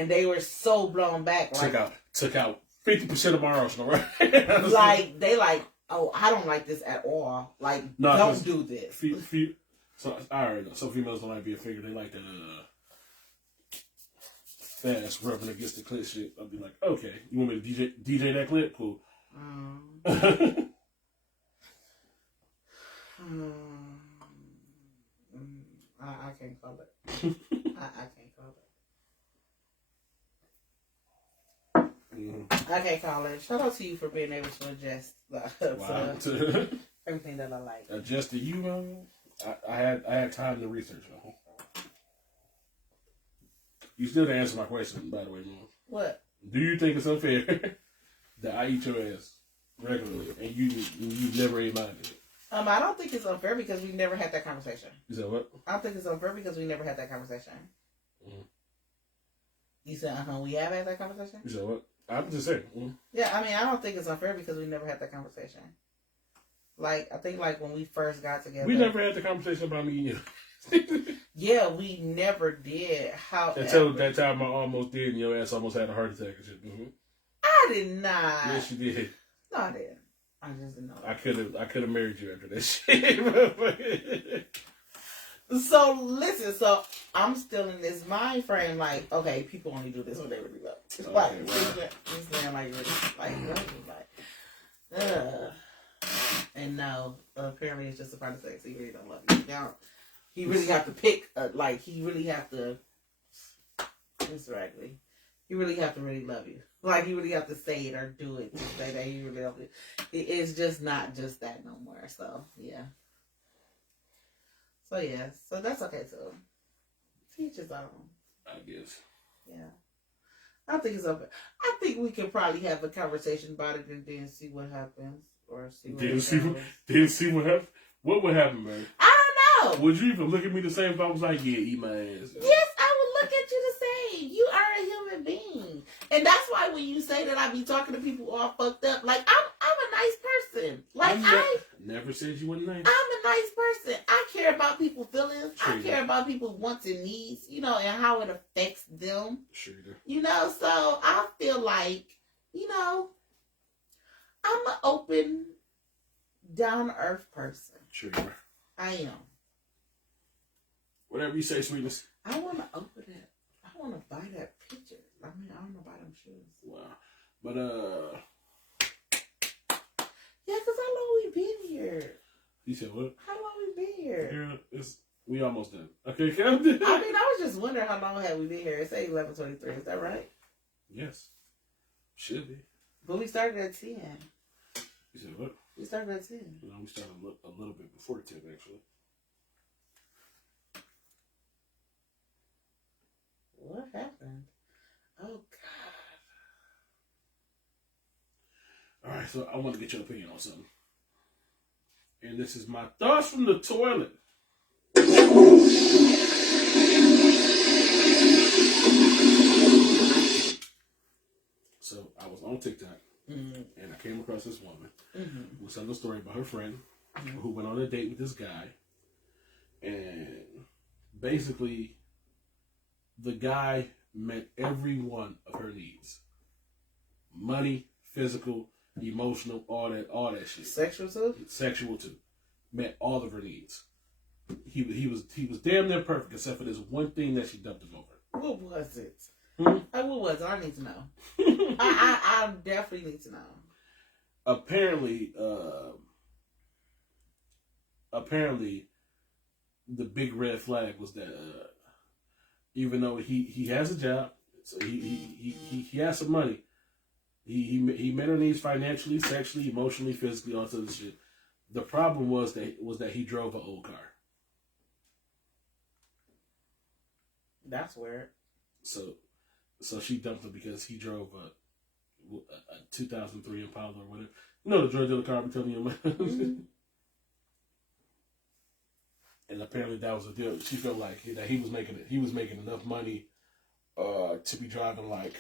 they were so blown back. Like, took out 50% of my arsenal, right? Like, they like, oh, I don't like this at all. Like, don't do this. So I already know. Some females don't like being fingered. They like that fast rubbing against the clit shit. I'll be like, okay, you want me to DJ that clip? Cool. I can't call it. I can't call it. I can't call it. Shout out to you for being able to adjust everything that I like. Adjust to you, man. I had time to research. Man. You still didn't answer my question, by the way, man. What? Do you think it's unfair that I eat your ass regularly and you never ate mine? I don't think it's unfair because we never had that conversation. You said what? I don't think it's unfair because we never had that conversation. Mm-hmm. You said, we have had that conversation? You said what? I'm just saying. Mm-hmm. Yeah, I mean, I don't think it's unfair because we never had that conversation. Like, I think, like, when we first got together... We never had the conversation about me eating you. Yeah, we never did. However... Until that time I almost did and your ass almost had a heart attack and shit. Mm-hmm. I did not. Yes, you did. No, I didn't. I just didn't know. I could have married you after that shit. So listen, I'm still in this mind frame like, okay, people only do this when they really love. It's like, and no, apparently it's just a part of sex. He really don't love you. Now, he really have to pick. He really have to. It's raggedy. He really have to really love you. Like, you really have to say it or do it to say that you really love it. It's just not just that no more. So, yeah. So, yeah. So, that's okay, too. Teach his own. I guess. Yeah. I think it's open. I think we could probably have a conversation about it and then see what happens. Or see what Didn't see what happened? What would happen, man? I don't know. Would you even look at me the same if I was like, yeah, eat my ass? Yes, I would look at you the same. You are a human being. And that's why when you say that I be talking to people all fucked up, like, I'm a nice person. Like, I never said you weren't nice. I'm a nice person. I care about people's feelings. Sure I care about people's wants and needs, you know, and how it affects them. Sure do. You know, so I feel like, you know, I'm an open, down-to-earth person. Sure you are. I am. Whatever you say, sweetness. I want to open it. I want to buy that picture. I mean, I don't know about them shoes. Wow. But, yeah, because how long we been here? You said what? How long we been here? Yeah, we almost done. Okay, count it. I mean, I was just wondering how long have we been here. It's 11:23. Is that right? Yes. Should be. But we started at 10. You said what? We started at 10. No, we started a little bit before 10, actually. What happened? Oh, God. All right, so I want to get your opinion on something. And this is my thoughts from the toilet. So I was on TikTok, and I came across this woman who was telling a story about her friend who went on a date with this guy. And basically, the guy met every one of her needs. Money, physical, emotional, all that shit. Sexual too? Sexual too. Met all of her needs. He was damn near perfect except for this one thing that she dumped him over. What was it? Hmm? What was it? I need to know. I definitely need to know. Apparently, the big red flag was that even though he has a job, so he has some money, he met her needs financially, sexually, emotionally, physically, all sorts of shit. The problem was that he drove an old car. That's weird. So she dumped him because he drove a 2003 Impala or whatever. You know the drug dealer car I'm telling you about. And apparently that was a deal. She felt like that he was making enough money to be driving, like,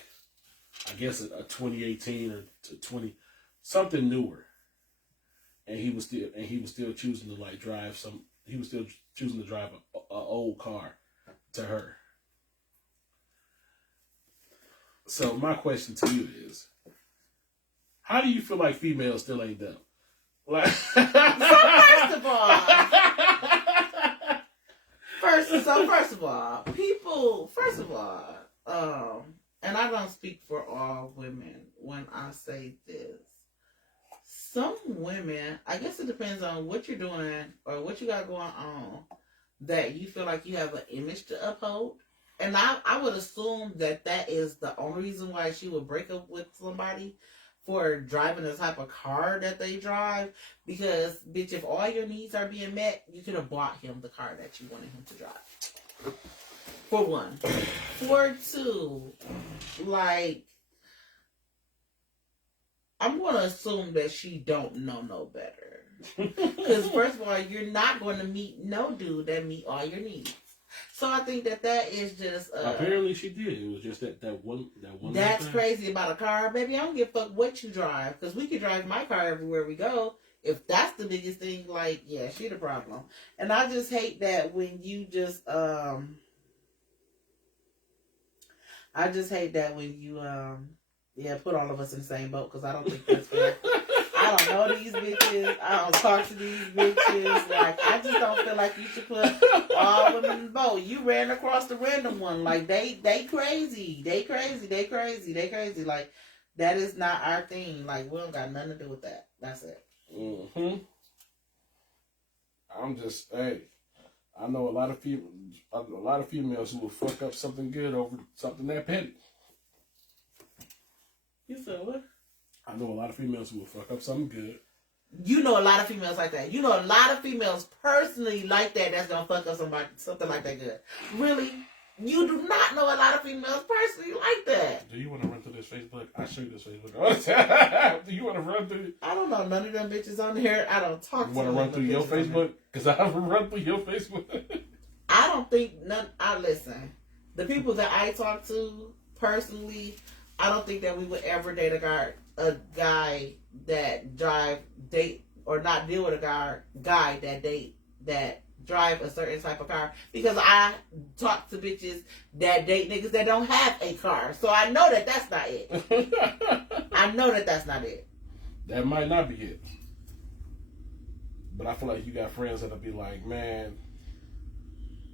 I guess a 2018 or 20 something newer. And he was still choosing to like drive a old car to her. So my question to you is, how do you feel like females still ain't dumb? Like, First of all, and I don't speak for all women when I say this. Some women, I guess it depends on what you're doing or what you got going on, that you feel like you have an image to uphold. And I would assume that is the only reason why she would break up with somebody, for driving the type of car that they drive. Because, bitch, if all your needs are being met, you could have bought him the car that you wanted him to drive. For one. For two, like, I'm going to assume that she don't know no better. Because, first of all, you're not going to meet no dude that meet all your needs. So I think that is just... apparently she did. It was just that one. That's crazy about a car. Baby, I don't give a fuck what you drive. Because we can drive my car everywhere we go. If that's the biggest thing, like, yeah, she the problem. And I just hate that when you just... I just hate that when you... put all of us in the same boat. Because I don't think that's fair. I don't know these bitches. I don't talk to these bitches. Like, I just don't feel like you should put all women in the boat. You ran across the random one. Like, they crazy. They crazy. Like, that is not our thing. Like, we don't got nothing to do with that. That's it. Mm-hmm. I'm just, I know a lot of females who will fuck up something good over something that petty. You said what? I know a lot of females who will fuck up something good. You know a lot of females like that. You know a lot of females personally like that that's gonna fuck up something like that good. Really? You do not know a lot of females personally like that. Do you want to run through this Facebook? I show you this Facebook all the time. Do you want to run through? I don't know none of them bitches on here. I don't talk to them. You want to run through your Facebook? Because I haven't run through your Facebook. I don't think none. I listen. The people that I talk to personally, I don't think that we would ever date a guy that date or not deal with a guy that drive a certain type of car, because I talk to bitches that date niggas that don't have a car, so I know that that's not it. I know that that's not it. That might not be it, but I feel like you got friends that'll be like, man,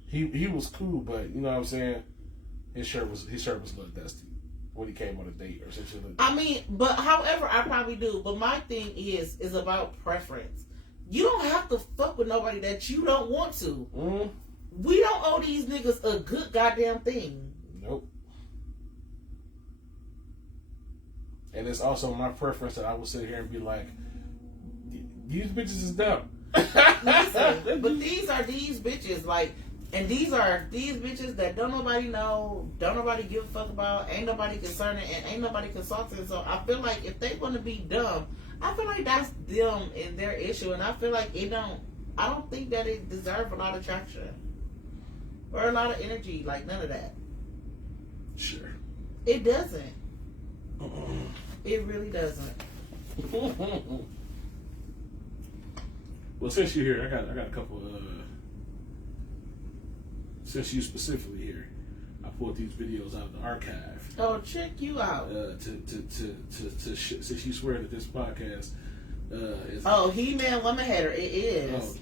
he was cool, but you know what I'm saying, his shirt was a little dusty when he came on a date or something like that. I mean, but however, I probably do. But my thing is about preference. You don't have to fuck with nobody that you don't want to. Mm-hmm. We don't owe these niggas a good goddamn thing. Nope. And it's also my preference that I will sit here and be like, these bitches is dumb. Listen, but these are these bitches, like, and these are these bitches that don't nobody know, don't nobody give a fuck about, ain't nobody concerning, and ain't nobody consulting. So I feel like if they want to be dumb, I feel like that's them and their issue, and I feel like I don't think that it deserves a lot of traction or a lot of energy, like none of that. Sure. It doesn't. It really doesn't. Well, since you're here, I got a couple. Since you specifically here, I pulled these videos out of the archive. Oh, check you out. Since you swear that this podcast is. He-Man Woman Hater. It is.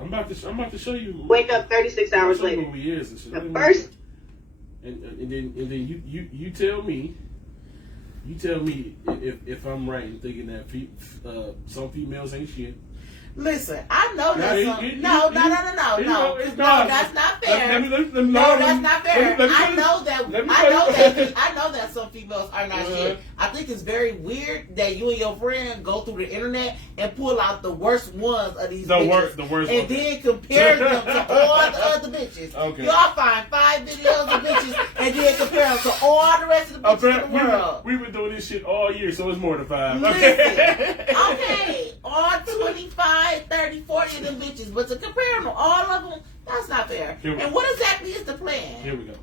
I'm about to show you. Wake up 36 hours later. Who he is and shit. The first. And then you tell me. You tell me if I'm right in thinking that some females ain't shit. Listen, I know that some. No, that's not fair. No, that's not fair. I know that some females are not shit. I think it's very weird that you and your friend go through the internet and pull out the worst ones of these bitches. The worst and then compare them to all the other bitches. Okay. Y'all find 5 videos of bitches and then compare them to all the rest of the bitches in the world. We've been doing this shit all year, so it's more than 5. Listen, okay, all 25, 30, 40 of them bitches, but to compare them to all of them, that's not fair. And what exactly is the plan? Here we go,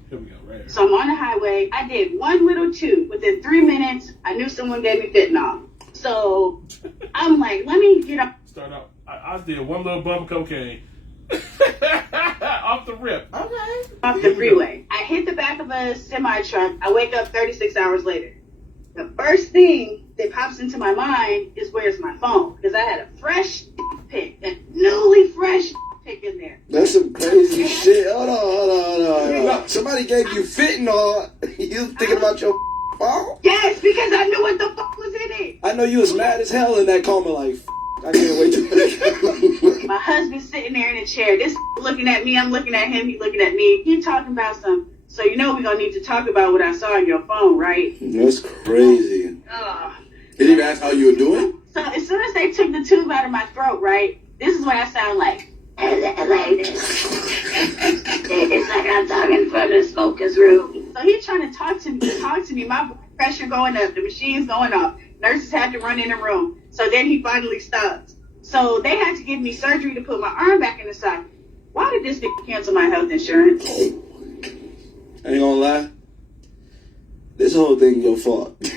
right here. So I'm on the highway. I did one little toot. Within 3 minutes, I knew someone gave me fentanyl. So I'm like, let me get up. Start out. I did one little bump of cocaine. Off the rip. Okay. Off the freeway. I hit the back of a semi-truck. I wake up 36 hours later. The first thing that pops into my mind is, where's my phone? Because I had a fresh pic, a newly fresh pic in there. That's some crazy shit. Hold on. Somebody gave you fentanyl. You thinking about your phone? Yes, because I knew what the fuck was in it. I know you was mad as hell in that coma, like, I can't wait to. My husband's sitting there in a chair. This looking at me, I'm looking at him, he looking at me. He talking about some. So you know we're gonna need to talk about what I saw on your phone, right? That's crazy. Did he ask how you were doing? So as soon as they took the tube out of my throat, right, this is what I sound like. Like this. It's like I'm talking from the smoker's room. So he's trying to talk to me. My blood pressure going up, the machine's going off. Nurses had to run in the room. So then he finally stopped. So they had to give me surgery to put my arm back in the socket. Why did this nigga cancel my health insurance? I ain't gonna lie. This whole thing your fault. It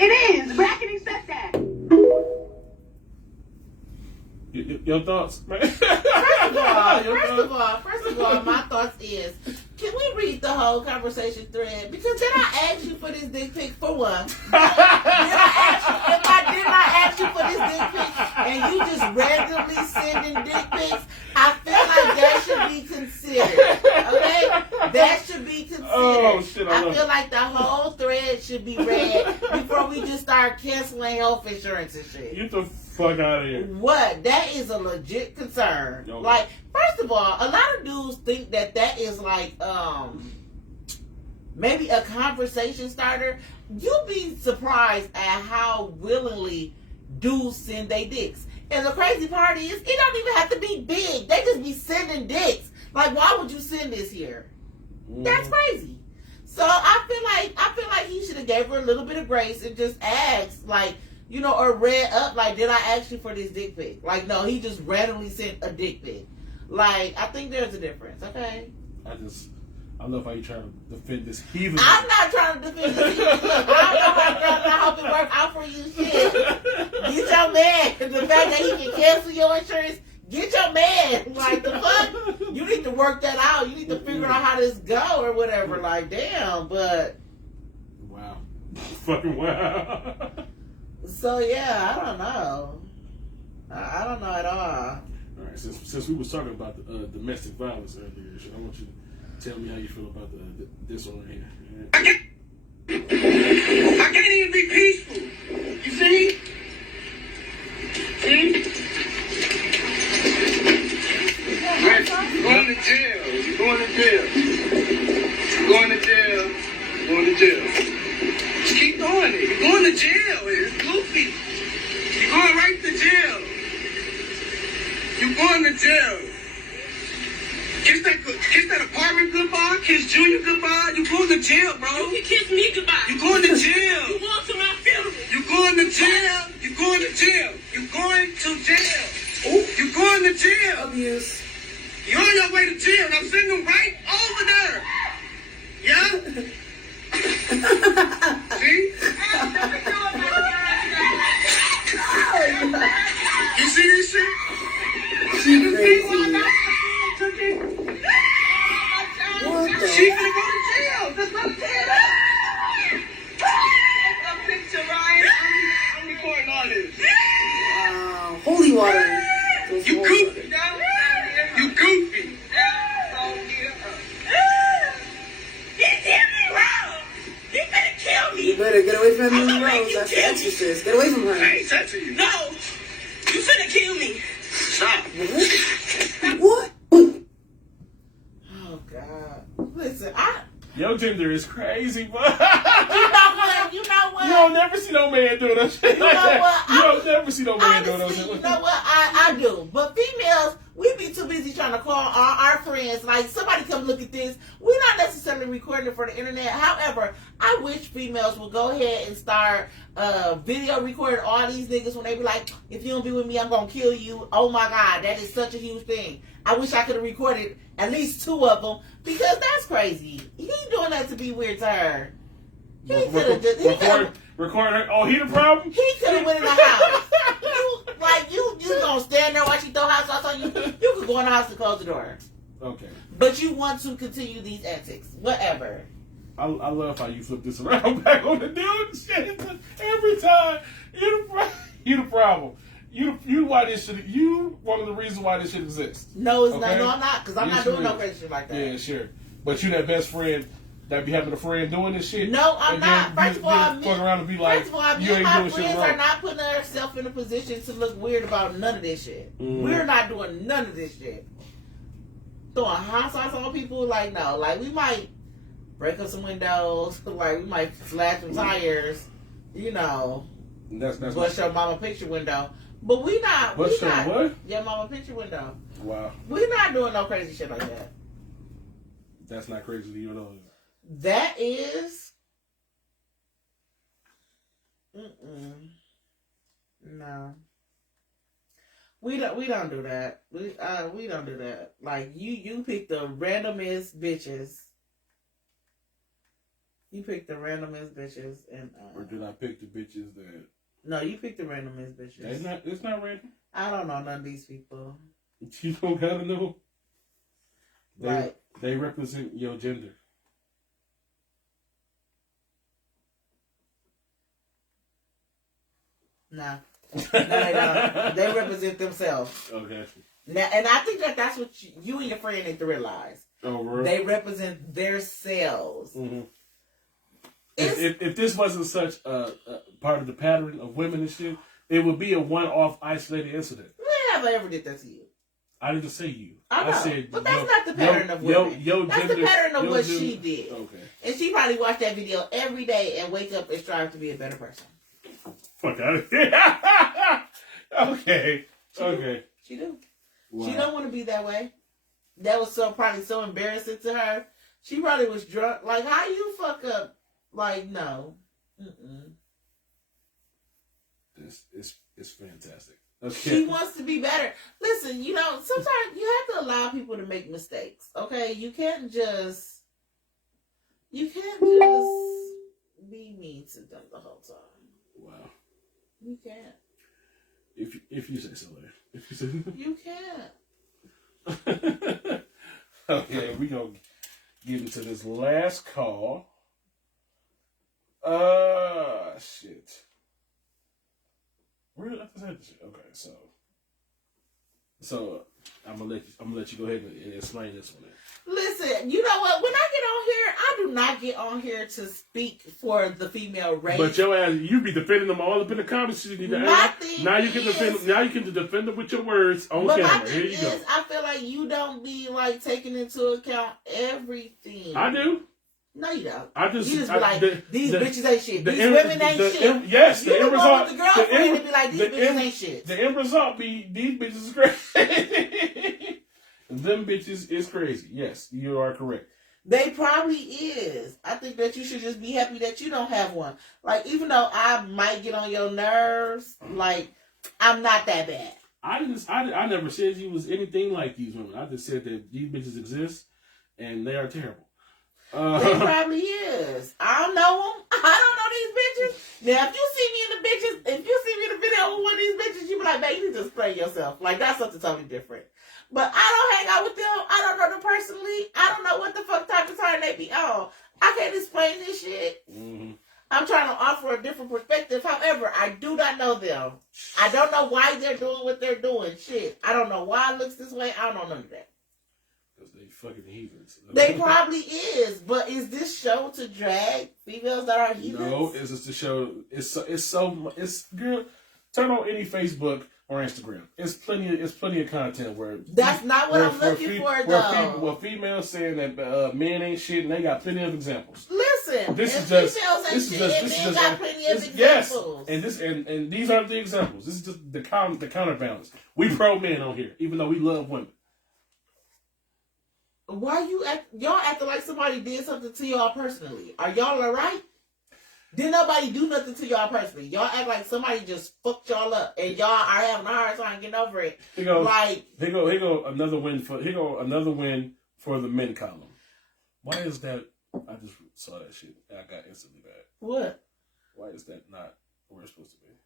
is. But I can accept that. Your thoughts, man? First of all, my thoughts is, can we read the whole conversation thread? Because did I ask you for this dick pic for one? If I did not ask you for this dick pic and you just randomly sending dick pics, I feel like that should be considered. Okay? That should be considered. Oh, shit, I feel like the whole thread should be read before we just start canceling health insurance and shit. Get the fuck out of here. What? That is a legit concern. Okay. Like, first of all, a lot of dudes think that is like, maybe a conversation starter. You'd be surprised at how willingly dudes send they dicks. And the crazy part is, it don't even have to be big. They just be sending dicks. Like, why would you send this here? That's crazy. So I feel like he should have gave her a little bit of grace and just asked, like, you know, or read up, like, did I ask you for this dick pic? Like, no, he just randomly sent a dick pic. Like, I think there's a difference, okay? I love how you trying to defend this heathen. I'm not trying to defend this heathen. Look, I don't know how girls, I hope it works out for you, shit. Get your man. The fact that he can cancel your insurance, get your man. Like, the fuck? You need to work that out. You need to figure out how this go or whatever. Like, damn, but... Wow. Fucking wow. So, yeah, I don't know. I don't know at all. All right, since we was talking about domestic violence earlier, I want you to tell me how you feel about this one right here. I can't even be peaceful. You see? You're going to jail. You're going to jail. You're going to jail. You're going to jail. Just keep doing it. You're going to jail. It's goofy. You're going right to jail. You're going to jail. Kiss that apartment goodbye. Kiss Junior goodbye. You're going to jail, bro. You can kiss me goodbye. You're going to jail. You going to my funeral. You're going to jail. You're going to jail. You're going to jail. You're going to jail. Abuse. You're on your way to jail. I'm sending them right over there. Yeah? See? You see this shit? She crazy. She gonna go to jail. That's what I'm saying. I'm recording all this. Wow. Holy water. You goofy. You goofy. He did me wrong. He better kill me. You better get away from I'm Emily gonna make Rose. you That's the kill me. exorcist. Get away from her. I ain't touching you. No. You finna kill me. Stop. What? Oh, God. Listen, Your gender is crazy, but you know what? You don't never see no man doing that shit. You know what? You don't never see no man doing that Honestly, shit. you know what? I do. But females, we be too busy trying to call our friends. Like, somebody come look at this. We're not necessarily recording it for the internet. However, I wish females would go ahead and start video recording all these niggas when they be like, if you don't be with me, I'm going to kill you. Oh, my God. That is such a huge thing. I wish I could have recorded at least 2 of them because that's crazy. He doing that to be weird to her. He could have just... Record her. Oh, he the problem? He could have went in the house. You gonna stand there while she throw hot sauce on you? You could go in the house and close the door. Okay. But you want to continue these antics. Whatever. I love how you flip this around back on the dude shit every time. You the problem. You why this shit. You one of the reasons why this shit exists. No, it's okay? not. No, I'm not. Because I'm not doing no crazy shit like that. Yeah, sure. But you that best friend that be having a friend doing this shit. No, I'm not. First of all, around and be like, first of all, me and my friends are not putting ourselves in a position to look weird about none of this shit. We're not doing none of this shit. Throwing hot sauce on people, like, no. Like, we might break up some windows. Like, we might slash some tires. You know. That's bust your mama picture window. But we not. Bust your what? Your mama picture window. Wow. We're not doing no crazy shit like that. That's not crazy to you at all. That is. No. We don't do that. We don't do that. Like you pick the randomest bitches. You pick the randomest bitches and. Or did I pick the bitches that? No, you pick the randomest bitches. It's not random. I don't know none of these people. You don't gotta know. They represent your gender. No, they don't. They represent themselves. Okay. Now, and I think that's what you and your friend need to realize. Oh, really? They represent their selves. Mm-hmm. If this wasn't such a part of the pattern of women and shit, it would be a one-off isolated incident. When have I ever did that to you? I didn't say you. I know, said, but that's not the pattern of women. That's the pattern of what she did. Okay. And she probably watched that video every day and wake up and strive to be a better person. Fuck out of here. Okay. Okay. She do. Wow. She don't want to be that way. That was probably so embarrassing to her. She probably was drunk. Like, how you fuck up? Like, no. Mm-mm. It's fantastic. She wants to be better. Listen, sometimes you have to allow people to make mistakes. Okay, you can't just be mean to them the whole time. Wow. You can't. If you say so, if you say you can't. Okay, we gonna get into this last call. Shit. Where did I say this shit? Okay, so I'm gonna let you go ahead and explain this one. Listen, you know what? When I get on here, I do not get on here to speak for the female race. But your ass, you be defending them all up in the comments. Now you can defend them. Now you can defend them with your words on camera. My thing Here you go. I feel like you don't be like taking into account everything. I do. No, you don't. You just be like, these bitches ain't shit. These women ain't shit. Yes, you the result. The girlfriend and be like, these bitches ain't shit. The end result be these bitches is crazy. Them bitches is crazy. Yes, you are correct. They probably is. I think that you should just be happy that you don't have one. Like, even though I might get on your nerves, like, I'm not that bad. I never said you was anything like these women. I just said that these bitches exist and they are terrible. They probably is. I don't know them. I don't know these bitches. Now, if you see me in the video with one of these bitches, you be like, man, you need to explain yourself. Like, that's something totally different. But I don't hang out with them. I don't know them personally. I don't know what the fuck type of time they be on. I can't explain this shit. Mm-hmm. I'm trying to offer a different perspective. However, I do not know them. I don't know why they're doing what they're doing. Shit. I don't know why it looks this way. I don't know none of that. Because they fucking heathens. They probably is. But is this show to drag females that are heathens? No, it's just to show. It's girl. Turn on any Facebook or Instagram. It's plenty of content where that's not what I'm looking for though. Where females saying that men ain't shit, and they got plenty of examples. Listen, this is got plenty of examples. Yes, and these are the examples. This is just the counterbalance. We pro men on here, even though we love women. Why y'all acting like somebody did something to y'all personally? Are y'all alright? Didn't nobody do nothing to y'all personally. Y'all act like somebody just fucked y'all up, and y'all are having a hard time getting over it. Here go another win for the men column. Why is that? I just saw that shit. I got instantly bad. What? Why is that not where it's supposed to be?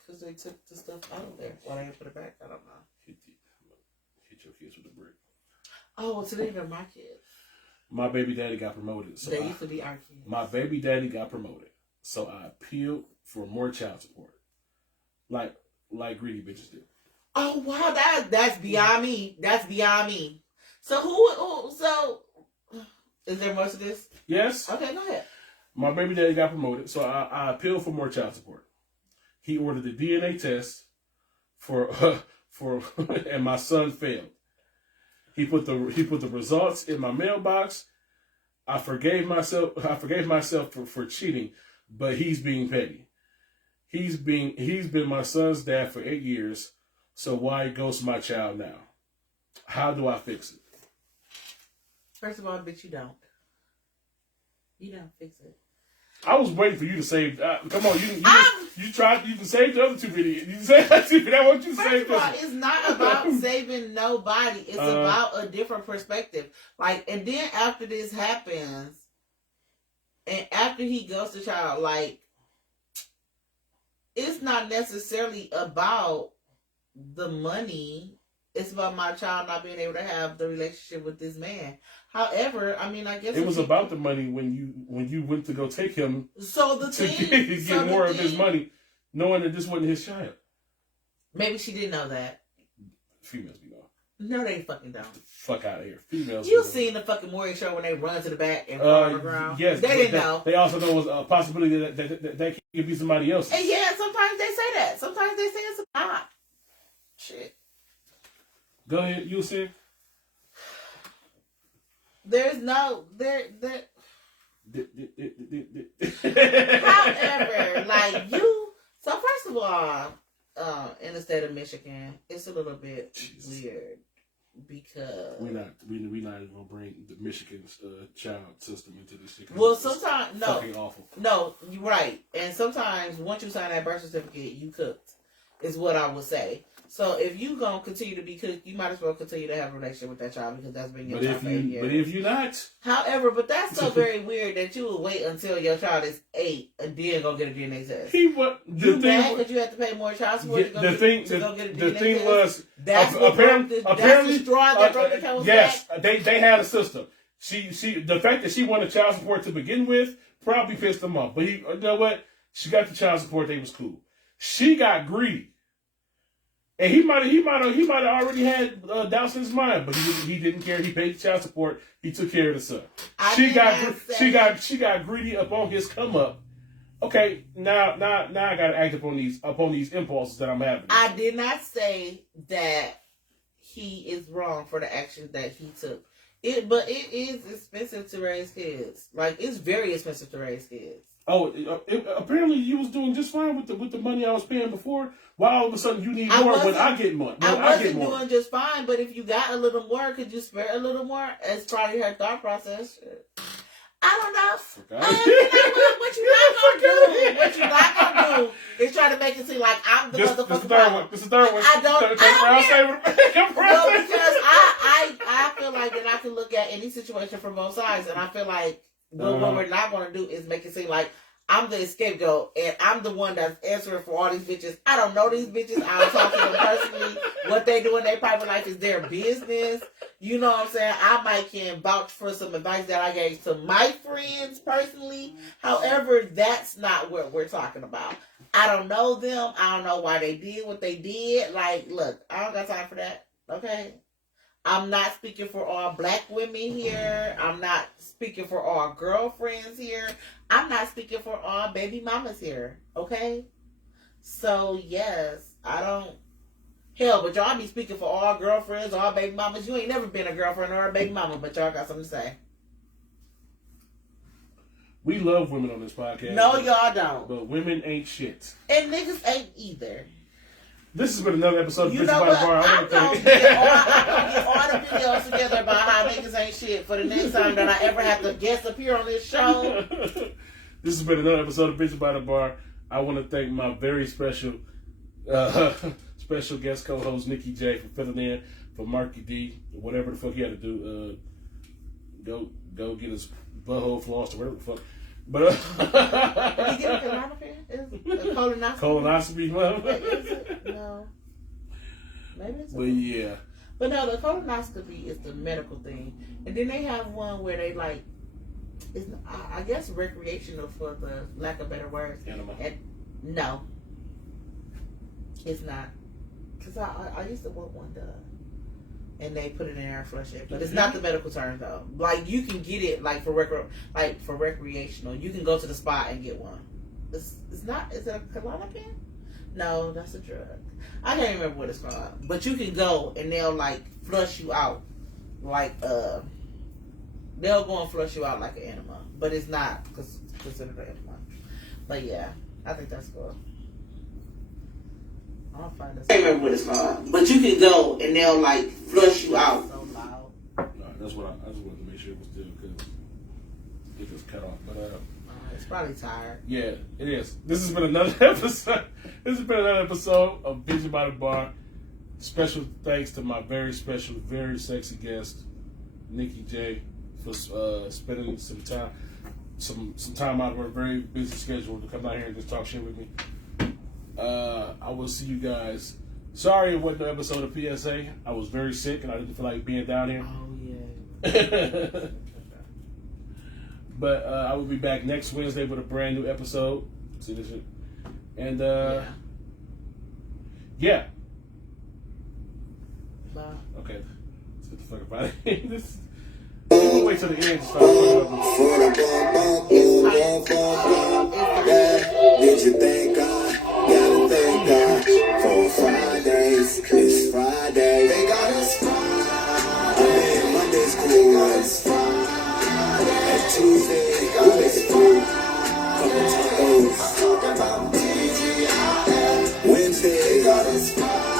Because they took the stuff out of there. Why they didn't put it back? I don't know. Hit your kids with a brick. Oh, so they're my kids. My baby daddy got promoted. So they used to be our kids. My baby daddy got promoted. So I appealed for more child support. Like greedy bitches do. Oh wow, that's beyond me. That's beyond me. So so is there much of this? Yes. Okay, go ahead. My baby daddy got promoted, so I appealed for more child support. He ordered the DNA test for and my son failed. He put the results in my mailbox. I forgave myself for cheating, but he's being petty. He's been my son's dad for 8 years, so why ghost my child now? How do I fix it? First of all, bitch, you don't. You don't fix it. I was waiting for you to save. Come on, you tried. You can save the other two videos. You saved that two. That what you saved. First of all, it's not about saving nobody. It's about a different perspective. Like, and then after this happens, and after he goes to child, like, it's not necessarily about the money. It's about my child not being able to have the relationship with this man. However, I mean, I guess it was about the money when you went to go take him. So the to get more of his money, knowing that this wasn't his child. Maybe she didn't know that. Females be know. No, they fucking don't. Fuck out of here, females. You seen the fucking morning show when they run to the back and fall on the ground? Yes, they didn't know. They also know it was a possibility that could be somebody else. And yeah, sometimes they say that. Sometimes they say it's not. Shit. Go ahead, you say. There's no However, like you. So first of of all, in the state of Michigan, it's a little bit weird because we're not even gonna bring the Michigan's child system into this shit. Well, sometimes no, fucking awful. No, you're right. And sometimes once you sign that birth certificate, you cooked. Is what I would say. So if you gonna continue to be cooked, you might as well continue to have a relationship with that child because that's been your child for 8 years. But if you're not, however, but that's so very weird that you would wait until your child is 8 and then go get a DNA test. You mad because you have to pay more child support to go get a DNA test? The thing was, that's apparently, that's the straw that broke the camel's yes, back. they had a system. She the fact that she wanted child support to begin with probably pissed them off. But you know what? She got the child support. They was cool. She got greedy. And he might have already had doubts in his mind, but he didn't care. He paid child support. He took care of the son. She got greedy upon his come up. Okay, now I gotta act upon these impulses that I'm having. I did not say that he is wrong for the actions that he took. But it is expensive to raise kids. Like, it's very expensive to raise kids. Oh, apparently you was doing just fine with the money I was paying before. Why all of a sudden you need more when I get more? I wasn't doing just fine, but if you got a little more, could you spare a little more? It's probably her thought process. I don't know. What you're not gonna do is try to make it seem like I'm the motherfucker. This is the third one. I don't care. Well, because I feel like that I can look at any situation from both sides, and I feel like what we're not going to do is make it seem like I'm the scapegoat and I'm the one that's answering for all these bitches. I don't know these bitches. I don't talk to them personally. What they do in their private life is their business. You know what I'm saying? I might can vouch for some advice that I gave to my friends personally. However, that's not what we're talking about. I don't know them. I don't know why they did what they did. Like, look, I don't got time for that. Okay? I'm not speaking for all black women here. I'm not speaking for all girlfriends here. I'm not speaking for all baby mamas here. Okay? So, yes, I don't... Hell, but y'all be speaking for all girlfriends, all baby mamas. You ain't never been a girlfriend or a baby mama, but y'all got something to say. We love women on this podcast. No, y'all don't. But women ain't shit. And niggas ain't either. This has been another episode of You Bitchin know by what? the Bar. I'm going to get all the videos together about how niggas ain't shit for the next time that I ever have to guest appear on this show. This has been another episode of Bitchin by the Bar. I want to thank my very special special guest co-host Nikki J for filling in for Marky D, whatever the fuck he had to do. Go get his butthole flossed or whatever the fuck. But Did he get a colonoscopy? Colonoscopy? Is it? No. Maybe it's But yeah. But no, the colonoscopy is the medical thing. And then they have one where they like, it's, I guess recreational for the lack of better words. Animal. No. It's not. Because I used to want one done. And they put it in there and flush it. But it's not the medical term though. Like you can get it like for recreational. You can go to the spot and get one. It's not, is it a Klonopin? No, that's a drug. I can't remember what it's called. But you can go and they'll like flush you out. Like they'll go and flush you out like an enema. But it's not considered an enema. But yeah, I think that's cool. I'll find this. I can't remember what it's called. But you can go and they'll like flush you out. So loud. No, that's what I just wanted to make sure it was still because it was cut off. But it's probably tired. Yeah, it is. This has been another episode. This has been another episode of Bitchin by the Bar. Special thanks to my very special, very sexy guest, Nikki J, for spending some time out of her very busy schedule to come out here and just talk shit with me. I will see you guys. Sorry it wasn't an episode of PSA. I was very sick and I didn't feel like being down here. Oh yeah. But I will be back next Wednesday with a brand new episode. See this shit? And yeah. Bye. Okay. Let's get the fuck up out of here. We'll wait till the end to start Did you thank God? Gotta thank God for Fridays. It's Friday. They got us Friday. Monday's cool ones. And Tuesday, we make it through. Couple tacos. Talking about TGIF. it's Friday.